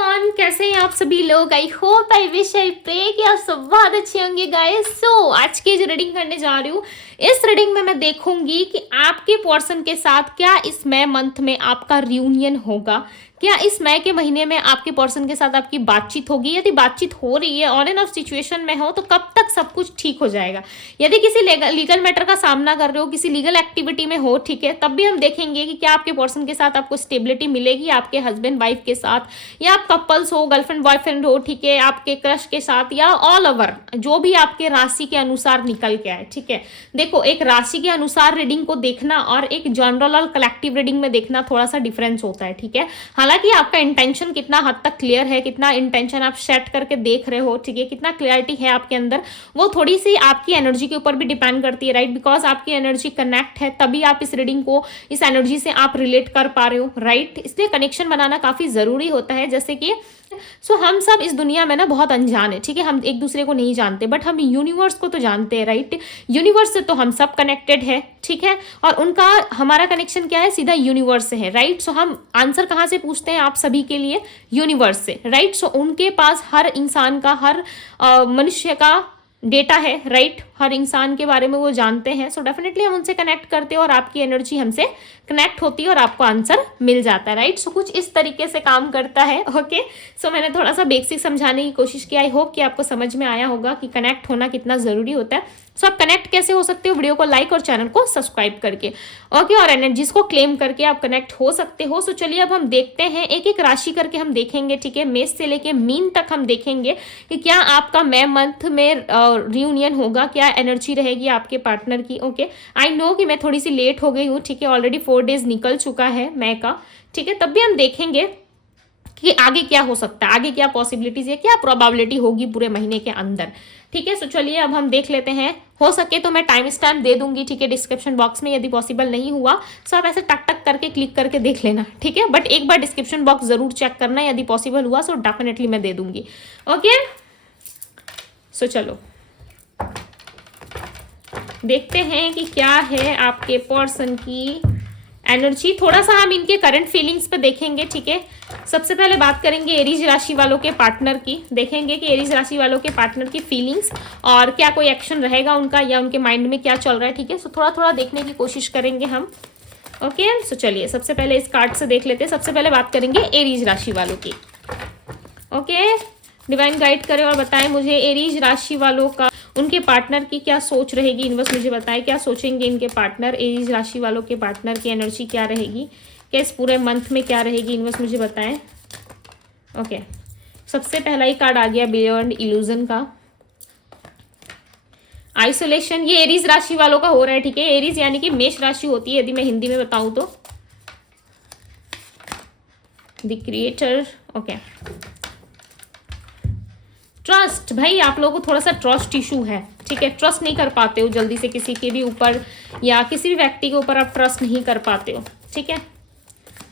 Everyone, कैसे हैं आप सभी लोग। I hope I wish I pray कि आप सब बहुत अच्छे होंगे गाइस। सो आज की जो रीडिंग करने जा रही हूँ, इस रीडिंग में मैं देखूंगी कि आपके पर्सन के साथ क्या इस मई मंथ में आपका रियूनियन होगा, क्या इस मई के महीने में आपके पर्सन के साथ आपकी बातचीत होगी। यदि बातचीत हो रही है, ऑन एंड ऑफ सिचुएशन में हो, तो कब तक सब कुछ ठीक हो जाएगा। यदि किसी लीगल मैटर का सामना कर रहे हो, किसी लीगल एक्टिविटी में हो, ठीक है, तब भी हम देखेंगे कि क्या आपके पर्सन के साथ आपको स्टेबिलिटी मिलेगी, आपके हस्बैंड वाइफ के साथ, या आप कपल्स हो, गर्लफ्रेंड बॉयफ्रेंड हो, ठीक है, आपके क्रश के साथ, या ऑल ओवर जो भी आपके राशि के अनुसार निकल के आए। ठीक है, देखो, एक राशि के अनुसार रीडिंग को देखना और एक जनरल और कलेक्टिव रीडिंग में देखना थोड़ा सा डिफरेंस होता है। ठीक है, हालांकि आपका इंटेंशन कितना हद तक क्लियर है, कितना इंटेंशन आप सेट करके देख रहे हो, ठीक है, कितना क्लियरिटी है आपके अंदर, वो थोड़ी सी आपकी एनर्जी के ऊपर भी डिपेंड करती है, राइट। बिकॉज आपकी एनर्जी कनेक्ट है, तभी आप इस रीडिंग को, इस एनर्जी से आप रिलेट कर पा रहे हो, राइट। इसलिए कनेक्शन बनाना काफी जरूरी होता है। जैसे कि हम सब इस दुनिया में ना बहुत अनजान है, ठीक है, हम एक दूसरे को नहीं जानते, बट हम यूनिवर्स को तो जानते हैं, राइट। यूनिवर्स से तो हम सब कनेक्टेड है, ठीक है, और उनका हमारा कनेक्शन क्या है, सीधा यूनिवर्स से है, राइट। सो हम आंसर कहाँ से पूछते हैं आप सभी के लिए, यूनिवर्स से, राइट। सो उनके पास हर इंसान का, हर मनुष्य का डेटा है, राइट। हर इंसान के बारे में वो जानते हैं। सो डेफिनेटली हम उनसे कनेक्ट करते हैं और आपकी एनर्जी हमसे कनेक्ट होती है और आपको आंसर मिल जाता है, राइट। सो कुछ इस तरीके से काम करता है। ओके, सो मैंने थोड़ा सा बेसिक समझाने की कोशिश की। आई होप कि आपको समझ में आया होगा कि कनेक्ट होना कितना जरूरी होता है। सो आप कनेक्ट कैसे हो सकते हो, वीडियो को लाइक और चैनल को सब्सक्राइब करके, ओके, और एनर्जीज को क्लेम करके आप कनेक्ट हो सकते हो। सो चलिए अब हम देखते हैं, एक एक राशि करके हम देखेंगे, ठीक है, मेष से लेके मीन तक हम देखेंगे कि क्या आपका मई मंथ में रियूनियन होगा, क्या एनर्जी रहेगी आपके पार्टनर की। ओके, आई नो कि मैं थोड़ी सी लेट हो गई हूँ, ठीक है, ऑलरेडी 4 डेज निकल चुका है मई का, ठीक है, तब भी हम देखेंगे कि आगे क्या हो सकता है, आगे क्या पॉसिबिलिटीज है, क्या प्रोबेबिलिटी होगी पूरे महीने के अंदर, ठीक है। सो चलिए अब हम देख लेते हैं। हो सके तो मैं टाइम स्टैम्प दे दूंगी, ठीक है, डिस्क्रिप्शन बॉक्स में। यदि पॉसिबल नहीं हुआ सो आप ऐसे टक टक करके क्लिक करके देख लेना, ठीक है, बट एक बार डिस्क्रिप्शन बॉक्स जरूर चेक करना, यदि पॉसिबल हुआ सो डेफिनेटली मैं दे दूंगी। ओके, सो चलो देखते हैं कि क्या है आपके पर्सन की एनर्जी। थोड़ा सा हम इनके करंट फीलिंग्स पे देखेंगे, ठीक है। सबसे पहले बात करेंगे एरीज राशि वालों के पार्टनर की, देखेंगे कि एरीज राशि वालों के पार्टनर की फीलिंग्स और क्या कोई एक्शन रहेगा उनका, या उनके माइंड में क्या चल रहा है, ठीक है। सो थोड़ा थोड़ा देखने की कोशिश करेंगे हम। ओके, सो चलिए सबसे पहले इस कार्ड से देख लेते हैं। सबसे पहले बात करेंगे एरीज राशि वालों की। ओके, डिवाइन गाइड करे और बताएं मुझे एरीज राशि वालों का, उनके पार्टनर की क्या सोच रहेगी। यूनिवर्स मुझे बताएं क्या सोचेंगे इनके पार्टनर, एरीज राशि वालों के पार्टनर की एनर्जी क्या रहेगी, क्या इस पूरे मंथ में क्या रहेगी, यूनिवर्स मुझे बताएं। ओके, सबसे पहला ही कार्ड आ गया बियॉन्ड इल्यूजन का, आइसोलेशन। ये एरीज राशि वालों का हो रहा है, ठीक है। एरीज यानी कि मेष राशि होती है, यदि मैं हिंदी में बताऊं तो, द क्रिएटर। ओके, ट्रस्ट, भाई आप लोगों को थोड़ा सा ट्रस्ट इशू है, ठीक है, ट्रस्ट नहीं कर पाते हो जल्दी से किसी के भी ऊपर, या किसी भी व्यक्ति के ऊपर आप ट्रस्ट नहीं कर पाते हो, ठीक है।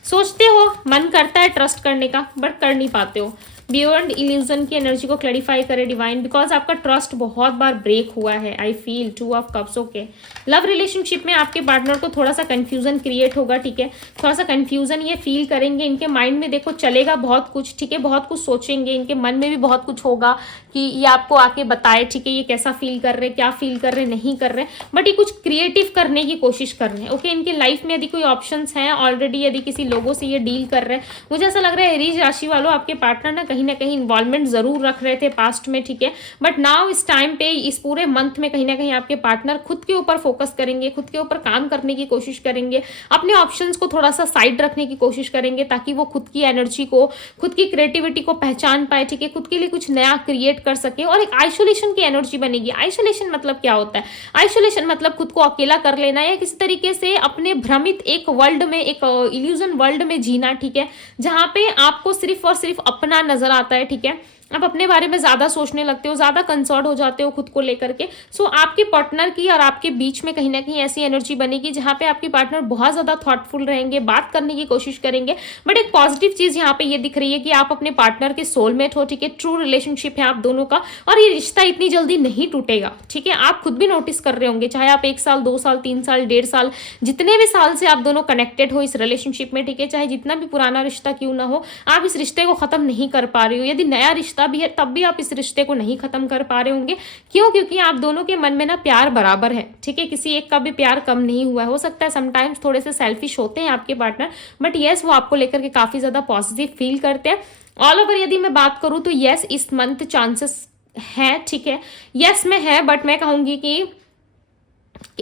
सोचते हो, मन करता है ट्रस्ट करने का, बट कर नहीं पाते हो। बियॉन्ड इल्यूजन की एनर्जी को क्लैरिफाई करे डिवाइन, बिकॉज आपका ट्रस्ट बहुत बार ब्रेक हुआ है। I feel 2 of cups. Okay, love relationship में आपके पार्टनर को थोड़ा सा कंफ्यूजन क्रिएट होगा, ठीक है, थोड़ा सा कंफ्यूजन ये फील करेंगे। इनके माइंड में देखो चलेगा बहुत कुछ, ठीक है, बहुत कुछ सोचेंगे, इनके मन में भी बहुत कुछ होगा कि ये आपको आके बताए, ठीक है, ये कैसा फील कर रहे, क्या फील कर रहे, नहीं कर रहे, बट ये कुछ क्रिएटिव करने की कोशिश कर रहे हैं। ओके, इनकी लाइफ में यदि कोई ऑप्शंस हैं ऑलरेडी, यदि किसी लोगों से ये डील कर रहे हैं, मुझे ऐसा लग रहा है एरीज राशि वालों आपके पार्टनर ना कहीं इन्वॉल्वमेंट जरूर रख रहे थे पास्ट में, ठीक है, बट नाउ इस टाइम पे, इस पूरे मंथ में कहीं ना कहीं आपके पार्टनर खुद के ऊपर फोकस करेंगे, खुद के ऊपर काम करने की कोशिश करेंगे, अपने ऑप्शंस को थोड़ा सा साइड रखने की कोशिश करेंगे, ताकि वो खुद की एनर्जी को, खुद की क्रिएटिविटी को पहचान पाए, ठीक है, खुद के लिए कुछ नया क्रिएट कर सके। और एक आइसोलेशन की एनर्जी बनेगी। आइसोलेशन मतलब क्या होता है, आइसोलेशन मतलब खुद को अकेला कर लेना, या किसी तरीके से अपने भ्रमित एक वर्ल्ड में, एक इल्यूजन वर्ल्ड में जीना, ठीक है, जहां पे आपको सिर्फ और सिर्फ अपना नजर आता है, ठीक है, आप अपने बारे में ज़्यादा सोचने लगते हो, ज़्यादा कंसर्न हो जाते हो खुद को लेकर के। सो आपके पार्टनर की और आपके बीच में कहीं ना कहीं ऐसी एनर्जी बनेगी जहाँ पे आपके पार्टनर बहुत ज़्यादा थॉटफुल रहेंगे, बात करने की कोशिश करेंगे। बट एक पॉजिटिव चीज़ यहाँ पे ये दिख रही है कि आप अपने पार्टनर के सोलमेट हो, ठीक है, ट्रू रिलेशनशिप है आप दोनों का, और ये रिश्ता इतनी जल्दी नहीं टूटेगा, ठीक है। आप खुद भी नोटिस कर रहे होंगे, चाहे आप 1 साल 2 साल 3 साल 1.5 साल जितने भी साल से आप दोनों कनेक्टेड हो इस रिलेशनशिप में, ठीक है, चाहे जितना भी पुराना रिश्ता क्यों ना हो, आप इस रिश्ते को खत्म नहीं कर पा रहे हो। यदि नया रिश्ता भी है तब भी आप इस रिश्ते को नहीं खत्म कर पा रहे होंगे। क्यों? क्योंकि आप दोनों के मन में ना प्यार बराबर है, ठीक है, किसी एक का भी प्यार कम नहीं हुआ है। हो सकता है समटाइम्स थोड़े से सेल्फिश होते हैं आपके पार्टनर, बट यस वो आपको लेकर के काफी ज्यादा पॉजिटिव फील करते हैं। ऑल ओवर यदि मैं बात करूं तो यस इस मंथ चांसेस है, ठीक है, यस में है, बट मैं कहूंगी कि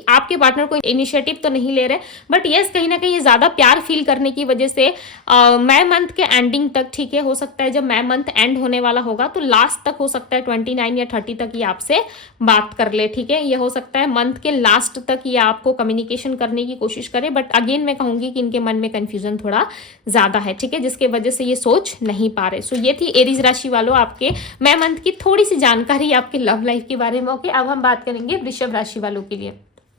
आपके पार्टनर कोई इनिशिएटिव तो नहीं ले रहे, बट यस कहीं ना कहीं ये ज्यादा प्यार फील करने की वजह से मई मंथ के एंडिंग तक, ठीक है, हो सकता है जब मई मंथ एंड होने वाला होगा तो लास्ट तक हो सकता है 29 या 30 तक ये आपसे बात कर ले, ठीक है। ये हो सकता है मंथ के लास्ट तक ये आपको कम्युनिकेशन करने की कोशिश करे, बट अगेन मैं कहूंगी कि इनके मन में कंफ्यूजन थोड़ा ज्यादा है, ठीक है, जिसके वजह से ये सोच नहीं पा रहे। सो ये थी एरीज राशि वालों आपके मई मंथ की थोड़ी सी जानकारी आपके लव लाइफ के बारे में। ओके, अब हम बात करेंगे वृषभ राशि वालों के लिए।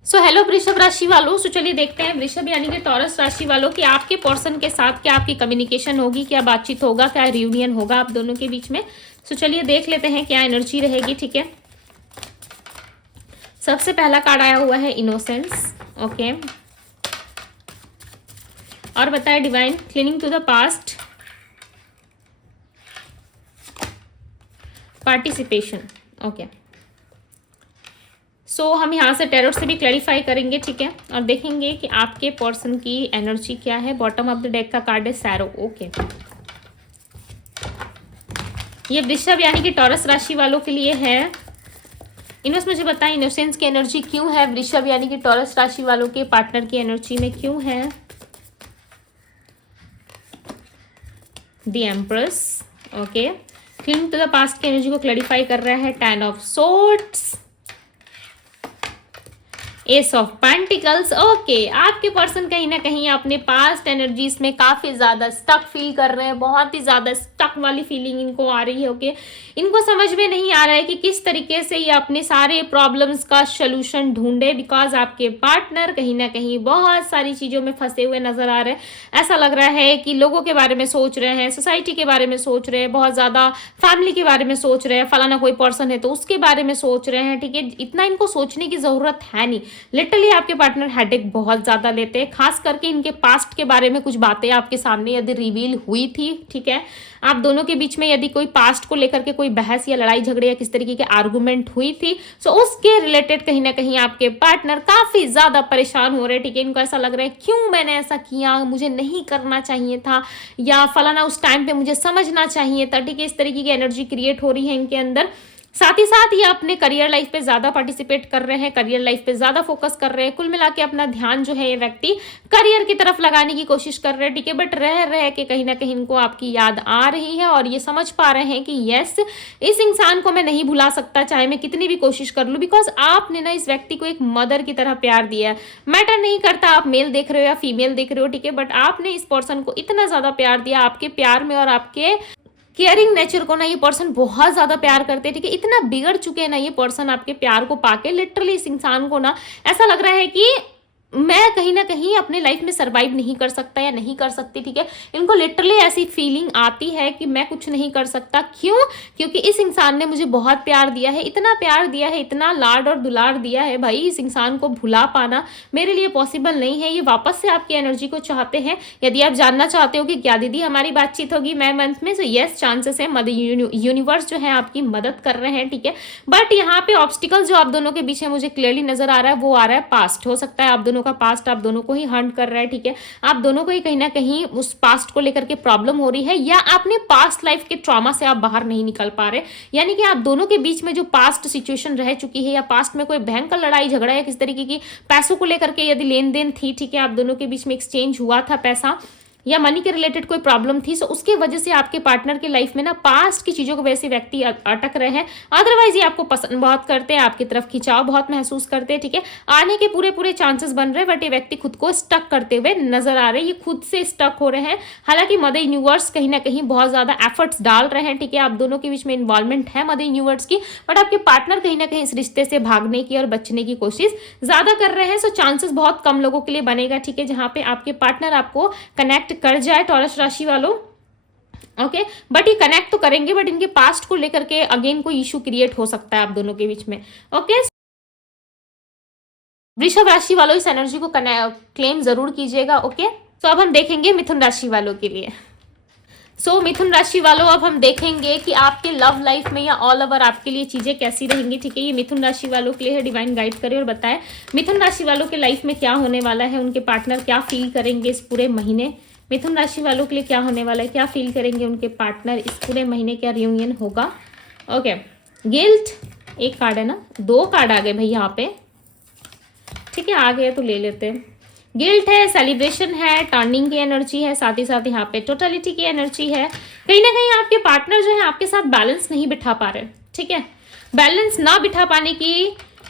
सो हेलो वृषभ राशि वालों, सो चलिए देखते हैं वृषभ यानी कि टॉरस राशि वालों कि आपके पर्सन के साथ क्या आपकी कम्युनिकेशन होगी, क्या बातचीत होगा, क्या रियूनियन होगा आप दोनों के बीच में। सो चलिए देख लेते हैं क्या एनर्जी रहेगी, ठीक है। सबसे पहला कार्ड आया हुआ है इनोसेंस, ओके, और बताया divine cleaning to the past, participation, okay. So हम यहाँ से टैरोट से भी क्लैरिफाई करेंगे, ठीक है, और देखेंगे कि आपके पर्सन की एनर्जी क्या है। बॉटम ऑफ द डेक का कार्ड है सैरो, ओके। ये वृषभ यानी कि टॉरस राशि वालों के लिए है। इनोस मुझे बताएं इनोसेंस की एनर्जी क्यों है वृषभ यानी कि टॉरस राशि वालों के पार्टनर की एनर्जी में क्यों है। The empress, okay, cling to the past की एनर्जी को क्लैरिफाई कर रहा है। 10 of swords, ace of pentacles, okay. आपके पर्सन कहीं ना कहीं अपने पास्ट एनर्जीज में काफी ज्यादा स्टक फील कर रहे हैं, बहुत ही ज्यादा स्टक वाली फीलिंग इनको आ रही है, ओके। इनको समझ में नहीं आ रहा है कि किस तरीके से ये अपने सारे प्रॉब्लम्स का सोल्यूशन ढूंढे, बिकॉज आपके पार्टनर कहीं ना कहीं बहुत सारी चीजों में फंसे हुए नजर आ रहे हैं। ऐसा लग रहा है कि लोगों के बारे में सोच रहे हैं, सोसाइटी के बारे में सोच रहे हैं, बहुत ज्यादा फैमिली के बारे में सोच रहे हैं, फलाना कोई पर्सन है तो उसके बारे में सोच रहे हैं, ठीक है। इतना इनको सोचने की जरूरत है नहीं। लिटरली आपके पार्टनर हेडेक बहुत ज्यादा लेते हैं, खास करके इनके पास्ट के बारे में कुछ बातें आपके सामने यदि रिवील हुई थी, ठीक है, आप दोनों के बीच में यदि कोई पास्ट को लेकर के कोई बहस या लड़ाई झगड़े या किस तरीके के आर्गुमेंट हुई थी, सो उसके रिलेटेड कहीं ना कहीं आपके पार्टनर काफी ज्यादा परेशान हो रहे हैं, ठीक है। इनको ऐसा लग रहा है क्यों मैंने ऐसा किया, मुझे नहीं करना चाहिए था, या फलाना उस टाइम पे मुझे समझना चाहिए था, ठीक है। इस तरीके की एनर्जी क्रिएट हो रही है इनके अंदर। साथ ही साथ ये अपने करियर लाइफ पे ज्यादा पार्टिसिपेट कर रहे हैं, करियर लाइफ पे ज्यादा फोकस कर रहे हैं। कुल मिला के अपना ध्यान जो है ये व्यक्ति करियर की तरफ लगाने की कोशिश कर रहे हैं, ठीक है। बट रह रहे कि कहीं ना कहीं इनको आपकी याद आ रही है और ये समझ पा रहे हैं कि यस इस इंसान को मैं नहीं भुला सकता चाहे मैं कितनी भी कोशिश कर लूं, बिकॉज आपने ना इस व्यक्ति को एक मदर की तरह प्यार दिया है। मैटर नहीं करता आप मेल देख रहे हो या फीमेल देख रहे हो, ठीक है, बट आपने इस पर्सन को इतना ज्यादा प्यार दिया। आपके प्यार में और आपके केयरिंग नेचर को ना ये पर्सन बहुत ज्यादा प्यार करते हैं, ठीक है। इतना बिगड़ चुके हैं ना ये पर्सन आपके प्यार को पाके, लिटरली इस इंसान को ना ऐसा लग रहा है कि मैं कहीं ना कहीं अपने लाइफ में सरवाइव नहीं कर सकता या नहीं कर सकती, ठीक है। इनको लिटरली ऐसी फीलिंग आती है कि मैं कुछ नहीं कर सकता। क्यों? क्योंकि इस इंसान ने मुझे बहुत प्यार दिया है, इतना प्यार दिया है, इतना लाड और दुलार दिया है, भाई इस इंसान को भुला पाना मेरे लिए पॉसिबल नहीं है। ये वापस से आपकी एनर्जी को चाहते हैं। यदि आप जानना चाहते हो कि क्या दीदी हमारी बातचीत होगी मई मंथ में, तो यस चांसेस है, यूनिवर्स जो है आपकी मदद कर रहे हैं, ठीक है। बट यहाँ पे ऑब्स्टिकल जो आप दोनों के बीच में मुझे क्लियरली नजर आ रहा है वो आ रहा है पास्ट। हो सकता है आप दोनों का पास्ट आप दोनों को ही हंट कर रहा है, ठीक है। आप दोनों को ही कहीं ना कहीं उस पास्ट को लेकर के प्रॉब्लम हो रही है, या आपने पास्ट लाइफ के ट्रॉमा से आप बाहर नहीं निकल पा रहे। यानी कि आप दोनों के बीच में जो पास्ट सिचुएशन रह चुकी है, या पास्ट में कोई भयंकर लड़ाई झगड़ा या किस तरीके की पैसों को लेकर के यदि लेन देन थी, ठीक है, आप दोनों के बीच में एक्सचेंज हुआ था पैसा, या मनी के रिलेटेड कोई प्रॉब्लम थी, सो उसके वजह से आपके पार्टनर के लाइफ में ना पास्ट की चीज़ों की वजह से व्यक्ति अटक रहे हैं। अदरवाइज ये आपको पसंद बहुत करते हैं, आपकी तरफ खिंचाव बहुत महसूस करते हैं, ठीक है, आने के पूरे पूरे चांसेस बन रहे हैं, बट ये व्यक्ति खुद को स्टक करते हुए नजर आ रहे हैं, ये खुद से स्टक हो रहे हैं। हालांकि मदर यूनिवर्स कहीं ना कहीं बहुत ज्यादा एफर्ट्स डाल रहे हैं, ठीक है, आप दोनों के बीच में इन्वॉल्वमेंट है मदर यूनिवर्स की, बट आपके पार्टनर कहीं ना कहीं इस रिश्ते से भागने की और बचने की कोशिश ज्यादा कर रहे हैं। सो चांसेस बहुत कम लोगों के लिए बनेगा, ठीक है, जहां पे आपके पार्टनर आपको कनेक्ट कर जाए, टॉरस राशि वालों, ओके, बट ये कनेक्ट तो करेंगे, बट इनके पास्ट को लेकर के अगेन कोई इशू क्रिएट हो सकता है आप दोनों के बीच में। ओके, वृषभ राशि वालों इस एनर्जी को क्लेम जरूर कीजिएगा। ओके, तो अब हम देखेंगे मिथुन राशि वालों के लिए। सो मिथुन राशि वालों, अब हम देखेंगे कि आपके लव लाइफ में या ऑल ओवर आपके लिए चीजें कैसी रहेंगी, ठीक है, ये मिथुन राशि वालों के लिए है। डिवाइन गाइड करे और बताए मिथुन राशि वालों के लाइफ में क्या होने वाला है, उनके पार्टनर क्या फील करेंगे इस पूरे महीने। मिथुन राशि वालों के लिए क्या होने वाला है, क्या फील करेंगे उनके पार्टनर इस पूरे महीने, क्या रियूनियन होगा। ओके, गिल्ट एक कार्ड है ना, 2 कार्ड आ गए भाई यहाँ पे, ठीक है, आ गए तो ले लेते हैं। गिल्ट है, सेलिब्रेशन है, टर्निंग की एनर्जी है, साथ ही साथ यहाँ पे टोटलिटी की एनर्जी है। कहीं ना कहीं आपके पार्टनर जो है आपके साथ बैलेंस नहीं बिठा पा रहे, ठीक है, बैलेंस ना बिठा पाने की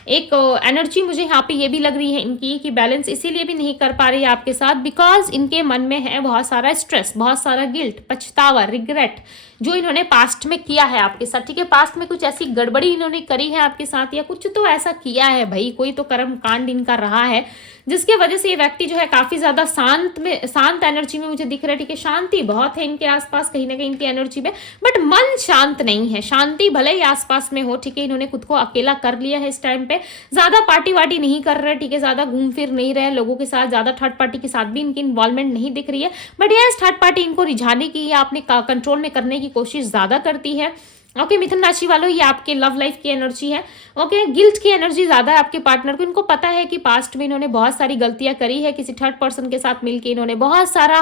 एक एनर्जी मुझे यहाँ पे ये भी लग रही है इनकी, कि बैलेंस इसीलिए भी नहीं कर पा रही है आपके साथ बिकॉज इनके मन में है बहुत सारा स्ट्रेस, बहुत सारा गिल्ट, पछतावा, रिग्रेट जो इन्होंने पास्ट में किया है आपके साथ, ठीक है, पास्ट में कुछ ऐसी गड़बड़ी इन्होंने करी है आपके साथ, या कुछ तो ऐसा किया है भाई, कोई तो कर्म कांड इनका रहा है जिसके वजह से ये व्यक्ति जो है काफी ज्यादा शांत एनर्जी में मुझे दिख रहा है, ठीक है, शांति बहुत है इनके आसपास कहीं ना कहीं इनकी एनर्जी में, बट मन शांत नहीं है। शांति भले ही आसपास में हो, ठीक है, इन्होंने खुद को अकेला कर लिया है इस टाइम पे, ज्यादा पार्टी वार्टी नहीं कर रहे, ठीक है, ज्यादा घूम फिर नहीं रहे लोगों के साथ, ज्यादा थर्ड पार्टी के साथ भी इनकी इन्वॉल्वमेंट नहीं दिख रही है, बट यह थर्ड पार्टी इनको रिझाने की या अपने कंट्रोल में करने की कोशिश ज्यादा करती है। ओके, मिथुन राशि वालों, ये आपके लव लाइफ की एनर्जी है। ओके, गिल्ट की एनर्जी ज्यादा है आपके पार्टनर को, इनको पता है कि पास्ट में इन्होंने बहुत सारी गलतियां करी है, किसी थर्ड पर्सन के साथ मिलकर इन्होंने बहुत सारा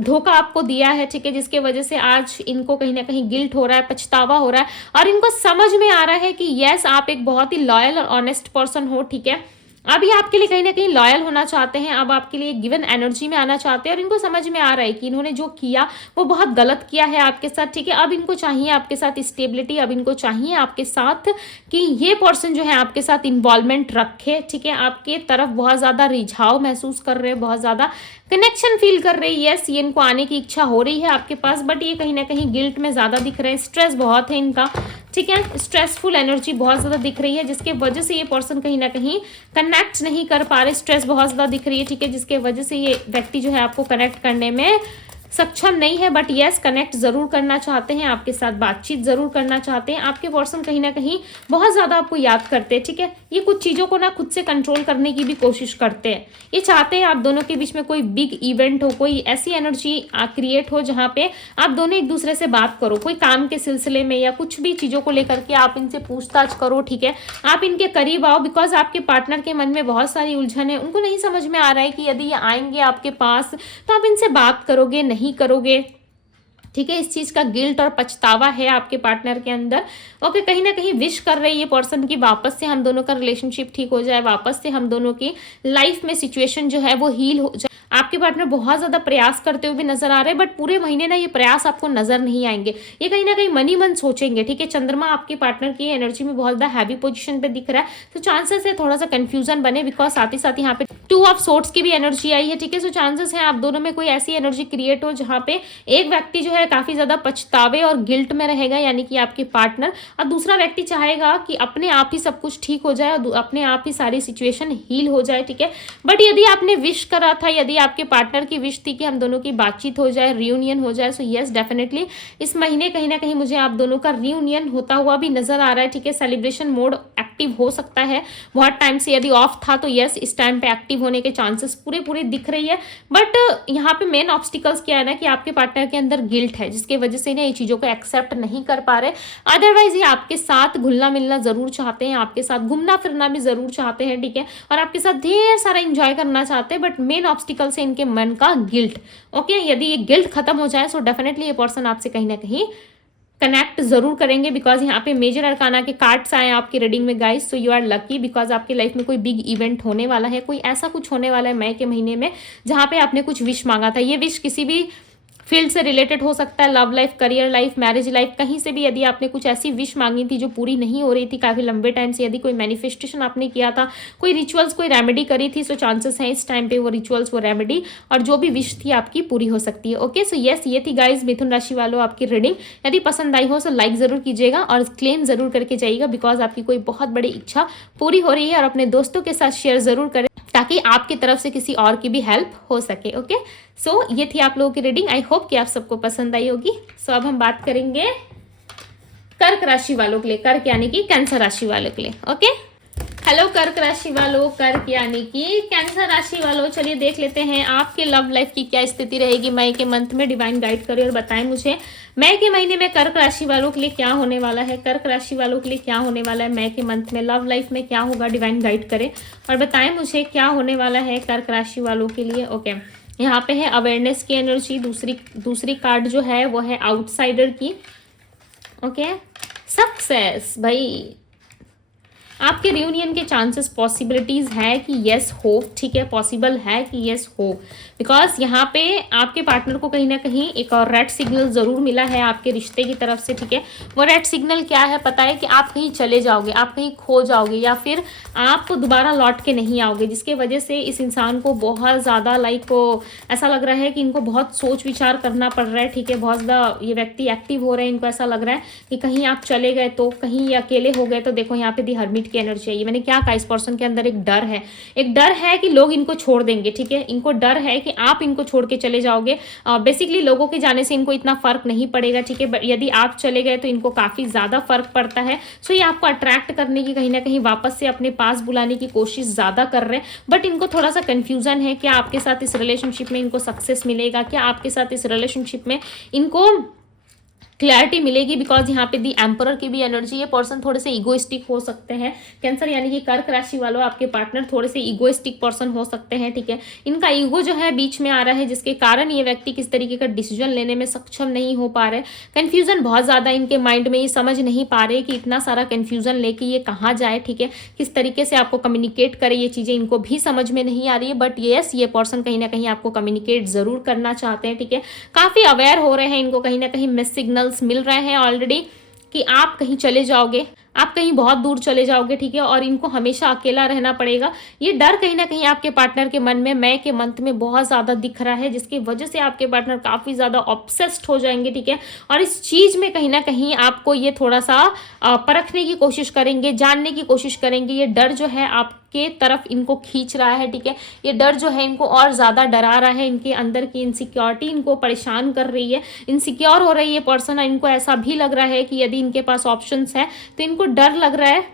धोखा आपको दिया है, ठीक है, जिसके वजह से आज इनको कहीं ना कहीं गिल्ट हो रहा है, पछतावा हो रहा है, और इनको समझ में आ रहा है कि यस आप एक बहुत ही लॉयल और ऑनेस्ट पर्सन हो, ठीक है, अभी आपके लिए कहीं ना कहीं लॉयल होना चाहते हैं, अब आपके लिए गिवन एनर्जी में आना चाहते हैं, और इनको समझ में आ रहा है कि इन्होंने जो किया वो बहुत गलत किया है आपके साथ, ठीक है, अब इनको चाहिए आपके साथ स्टेबिलिटी, अब इनको चाहिए आपके साथ कि ये पर्सन जो है आपके साथ इन्वॉल्वमेंट रखे, ठीक है, आपके तरफ बहुत ज़्यादा रिझाव महसूस कर रहे हैं, बहुत ज़्यादा कनेक्शन फील कर रही है, यस ये इनको आने की इच्छा हो रही है आपके पास, बट ये कहीं ना कहीं गिल्ट में ज़्यादा दिख रहे हैं, स्ट्रेस बहुत है इनका, ठीक है, स्ट्रेसफुल एनर्जी बहुत ज़्यादा दिख रही है, जिसके वजह से ये पर्सन कहीं ना कहीं कनेक्ट नहीं कर पा रहे, स्ट्रेस बहुत ज़्यादा दिख रही है, ठीक है, जिसके वजह से ये व्यक्ति जो है आपको कनेक्ट करने में सक्षम नहीं है, बट यस कनेक्ट जरूर करना चाहते हैं, आपके साथ बातचीत जरूर करना चाहते हैं। आपके पर्सन कहीं ना कहीं बहुत ज़्यादा आपको याद करते हैं, ठीक है, ये कुछ चीज़ों को ना खुद से कंट्रोल करने की भी कोशिश करते हैं, ये चाहते हैं आप दोनों के बीच में कोई बिग इवेंट हो, कोई ऐसी एनर्जी क्रिएट हो जहाँ पे आप दोनों एक दूसरे से बात करो, कोई काम के सिलसिले में या कुछ भी चीज़ों को लेकर के आप इनसे पूछताछ करो, ठीक है, आप इनके करीब आओ, बिकॉज आपके पार्टनर के मन में बहुत सारी उलझन है, उनको नहीं समझ में आ रहा है कि यदि ये आएंगे आपके पास तो आप इनसे बात करोगे नहीं करोगे, ठीक है, इस चीज का गिल्ट और पछतावा है आपके पार्टनर के अंदर। ओके, कहीं ना कहीं विश कर रही है पर्सन की वापस से हम दोनों का रिलेशनशिप ठीक हो जाए, वापस से हम दोनों की लाइफ में सिचुएशन जो है वो हील हो जाए। आपके पार्टनर बहुत ज्यादा प्रयास करते हुए भी नजर आ रहे हैं, बट पूरे महीने ना ये प्रयास आपको नजर नहीं आएंगे, ये कहीं ना कहीं मन ही मन सोचेंगे, ठीक है, चंद्रमा आपके पार्टनर की एनर्जी में बहुत ज्यादा हैवी पोजीशन पे दिख रहा है, तो चांसेस है थोड़ा सा कंफ्यूजन बने, बिकॉज साथ ही साथ यहाँ पे 2 ऑफ सोर्ड्स की भी एनर्जी आई है, ठीक है, सो चांसेस है आप दोनों में कोई ऐसी एनर्जी क्रिएट हो जहाँ पे एक व्यक्ति जो है काफी ज्यादा पछतावे और गिल्ट में रहेगा, यानी कि आपके पार्टनर, और दूसरा व्यक्ति चाहेगा कि अपने आप ही सब कुछ ठीक हो जाए और अपने आप ही सारी सिचुएशन हील हो जाए, ठीक है, बट यदि आपने विश करा था, यदि आपके पार्टनर की विश थी कि हम दोनों की बातचीत हो जाए, रियूनियन हो जाए, सो यस डेफिनेटली इस महीने कहीं ना कहीं मुझे आप दोनों का रियूनियन होता हुआ भी नजर आ रहा है, ठीक है, सेलिब्रेशन मोड एक्टिव हो सकता है, बहुत टाइम से यदि ऑफ था तो यस इस टाइम पे एक्टिव होने के चांसेस पूरे दिख रही है, बट यहाँ पे मेन ऑब्स्टिकल्स क्या है ना कि आपके पार्टनर के अंदर गिल्ट है, जिसके वजह से ना ये चीजों को एक्सेप्ट नहीं कर पा रहे, अदरवाइज ये आपके साथ घुलना मिलना जरूर चाहते हैं, आपके साथ घूमना फिरना भी जरूर चाहते हैं, ठीक है, और आपके साथ ढेर सारा एंजॉय करना चाहते हैं, बट मेन ऑब्स्टिकल से इनके मन का गिल्ट। ओके, यदि ये गिल्ट खत्म हो जाए सो डेफिनेटली ये पर्सन आपसे कहीं ना कहीं कनेक्ट जरूर करेंगे, बिकॉज यहाँ पे मेजर अरकाना के कार्ड्स आए आपकी रीडिंग में guys. So you are lucky, because आपकी लाइफ में कोई बिग इवेंट होने वाला है, कोई ऐसा कुछ होने वाला है मई के महीने में जहाँ पे आपने कुछ विश मांगा था। ये विश किसी भी फील्ड से रिलेटेड हो सकता है, love life, career life, marriage life, कहीं से भी यदि आपने कुछ ऐसी विश मांगी थी जो पूरी नहीं हो रही थी काफ़ी लंबे टाइम से, यदि कोई मैनिफेस्टेशन आपने किया था, कोई रिचुअल्स, कोई रेमेडी करी थी, सो चांसेस हैं इस टाइम पे वो रिचुअल्स, वो रेमेडी और जो भी विश थी आपकी पूरी हो सकती है। ओके, सो यस, ये थी गाइज मिथुन राशि वालों आपकी रीडिंग। यदि पसंद आई हो तो लाइक जरूर कीजिएगा और क्लेम जरूर करके जाइएगा, बिकॉज आपकी कोई बहुत बड़ी इच्छा पूरी हो रही है। और अपने दोस्तों के साथ शेयर जरूर करें ताकि आपकी तरफ से किसी और की भी हेल्प हो सके। ओके, सो ये थी आप लोगों की रीडिंग। आई होप कि आप सबको पसंद आई होगी। सो अब हम बात करेंगे कर्क राशि वालों के लिए, कर्क यानी कि कैंसर राशि वालों के लिए। ओके, हेलो कर्क राशि वालों, कर्क यानी कि कैंसर राशि वालों, चलिए देख लेते हैं आपके लव लाइफ की क्या स्थिति रहेगी मई के मंथ में। डिवाइन गाइड करें और बताएं मुझे मई के महीने में कर्क राशि वालों के लिए क्या होने वाला है। कर्क राशि वालों के लिए क्या होने वाला है मई के मंथ में, लव लाइफ में क्या होगा, डिवाइन गाइड करें और बताएं मुझे क्या होने वाला है कर्क राशि वालों के लिए। ओके, यहाँ पे है अवेयरनेस की एनर्जी। दूसरी कार्ड जो है वो है आउटसाइडर की। Okay, success. भाई आपके रियूनियन के चांसेस, पॉसिबिलिटीज है कि यस हो, ठीक है, पॉसिबल है कि यस हो, बिकॉज यहाँ पे आपके पार्टनर को कहीं ना कहीं एक और रेड सिग्नल जरूर मिला है आपके रिश्ते की तरफ से, ठीक है। वो रेड सिग्नल क्या है पता है कि आप कहीं चले जाओगे, आप कहीं खो जाओगे या फिर आप दोबारा लौट के नहीं आओगे, जिसके वजह से इस इंसान को बहुत ज़्यादा ऐसा लग रहा है कि इनको बहुत सोच विचार करना पड़ रहा है, ठीक है। बहुत ज़्यादा ये व्यक्ति एक्टिव हो रहे हैं, इनको ऐसा लग रहा है कि कहीं आप चले गए तो, कहीं ये अकेले हो गए तो। देखो यहाँ पे दी हर्मिट की एनर्जी है। मैंने क्या कहा, इस पर्सन के अंदर एक डर है, एक डर है कि लोग इनको छोड़ देंगे, ठीक है। इनको डर है कि आप इनको छोड़ के चले जाओगे। बेसिकली लोगों के जाने से इनको इतना फर्क नहीं पड़ेगा, ठीक है, बट यदि आप चले गए तो इनको काफी ज्यादा फर्क पड़ता है। सो ये आपको अट्रैक्ट करने की, कहीं ना कहीं वापस से अपने पास बुलाने की कोशिश ज्यादा कर रहे हैं, बट इनको थोड़ा सा कंफ्यूजन है। क्या आपके साथ इस रिलेशनशिप में इनको सक्सेस मिलेगा, क्या आपके साथ इस रिलेशनशिप में इनको क्लैरिटी मिलेगी, बिकॉज यहाँ पे दी एम्परर की भी एनर्जी। ये पर्सन थोड़े से इगोइस्टिक हो सकते हैं, कैंसर यानी कि कर्क राशि वालों आपके पार्टनर थोड़े से इगोइस्टिक पर्सन हो सकते हैं, ठीक है। इनका ईगो जो है बीच में आ रहा है, जिसके कारण ये व्यक्ति किस तरीके का डिसीजन लेने में सक्षम नहीं हो पा रहे। कन्फ्यूजन बहुत ज्यादा इनके माइंड में, ये समझ नहीं पा रहे कि इतना सारा कन्फ्यूजन लेके ये कहाँ जाए, ठीक है, किस तरीके से आपको कम्युनिकेट करे, ये चीजें इनको भी समझ में नहीं आ रही है। बट यस, ये पर्सन कहीं ना कहीं आपको कम्युनिकेट जरूर करना चाहते हैं, ठीक है। काफी अवेयर हो रहे हैं, इनको कहीं ना कहीं मिस सिग्नल्स मिल रहे हैं ऑलरेडी कि आप कहीं चले जाओगे, आप कहीं बहुत दूर चले जाओगे, ठीक है, और इनको हमेशा अकेला रहना पड़ेगा। ये डर कहीं ना कहीं आपके पार्टनर के मन में मई के मंथ में बहुत ज्यादा दिख रहा है, जिसकी वजह से आपके पार्टनर काफी ज्यादा ऑब्सेस्ड हो जाएंगे, ठीक है। और इस चीज में कहीं ना कहीं आपको ये थोड़ा सा परखने की कोशिश करेंगे, जानने की कोशिश करेंगे। ये डर जो है आपके तरफ इनको खींच रहा है, ठीक है। ये डर जो है इनको और ज्यादा डरा रहा है, इनके अंदर की इनसिक्योरिटी इनको परेशान कर रही है, इनसिक्योर हो रही है पर्सन। इनको ऐसा भी लग रहा है कि यदि इनके पास ऑप्शंस है तो इनको डर लग रहा है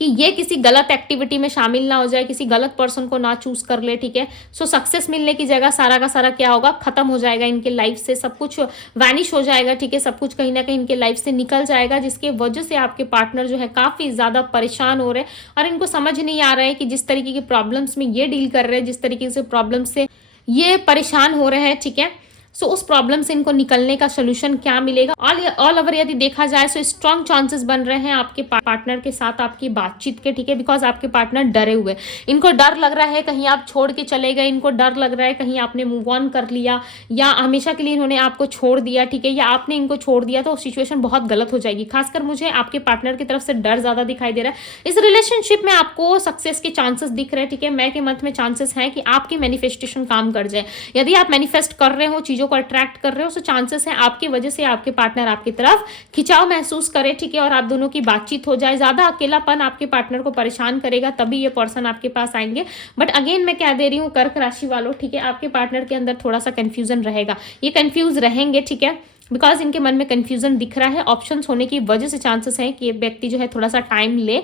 कि ये किसी गलत एक्टिविटी में शामिल ना हो जाए, किसी गलत पर्सन को ना चूज कर ले, ठीक है। सो सक्सेस मिलने की जगह सारा का सारा क्या होगा, खत्म हो जाएगा इनके लाइफ से, सब कुछ वैनिश हो जाएगा, ठीक है। सब कुछ कहीं ना कहीं इनके लाइफ से निकल जाएगा, जिसके वजह से आपके पार्टनर जो है काफी ज्यादा परेशान हो रहे हैं और इनको समझ नहीं आ रहा है कि जिस तरीके की प्रॉब्लम्स में ये डील कर रहे हैं, जिस तरीके से प्रॉब्लम से ये परेशान हो रहे हैं, ठीक है। सो उस प्रॉब्लम से इनको निकलने का सोल्यूशन क्या मिलेगा। ऑल ओवर यदि देखा जाए तो स्ट्रॉन्ग चांसेस बन रहे हैं आपके पार्टनर के साथ आपकी बातचीत के, ठीक है, बिकॉज आपके पार्टनर डरे हुए, इनको डर लग रहा है कहीं आप छोड़ के चले गए, इनको डर लग रहा है कहीं आपने मूव ऑन कर लिया या हमेशा के लिए इन्होंने आपको छोड़ दिया, ठीक है, या आपने इनको छोड़ दिया तो सिचुएशन बहुत गलत हो जाएगी। खासकर मुझे आपके पार्टनर की तरफ से डर ज्यादा दिखाई दे रहा है। इस रिलेशनशिप में आपको सक्सेस के चांसेस दिख रहे हैं, ठीक है। मई के मंथ में चांसेस है कि आपकी मैनिफेस्टेशन काम कर जाए। यदि आप मैनिफेस्ट कर रहे हो, चीजों को अट्रैक्ट कर रहे हो, सो चांसेस है आपकी वजह से आपके पार्टनर आपकी तरफ खिंचाव महसूस करे, ठीक है, और आप दोनों की बातचीत हो जाए। ज्यादा अकेलापन आपके पार्टनर को परेशान करेगा, तभी ये पर्सन आपके पास आएंगे। बट अगेन मैं क्या दे रही हूँ कर्क राशि वालों, ठीक है, आपके पार्टनर के अंदर थोड़ा सा कंफ्यूजन रहेगा, ये कंफ्यूज रहेंगे, ठीक है, बिकॉज इनके मन में कंफ्यूजन दिख रहा है। ऑप्शंस होने की वजह से चांसेस है कि ये व्यक्ति जो है थोड़ा सा टाइम ले,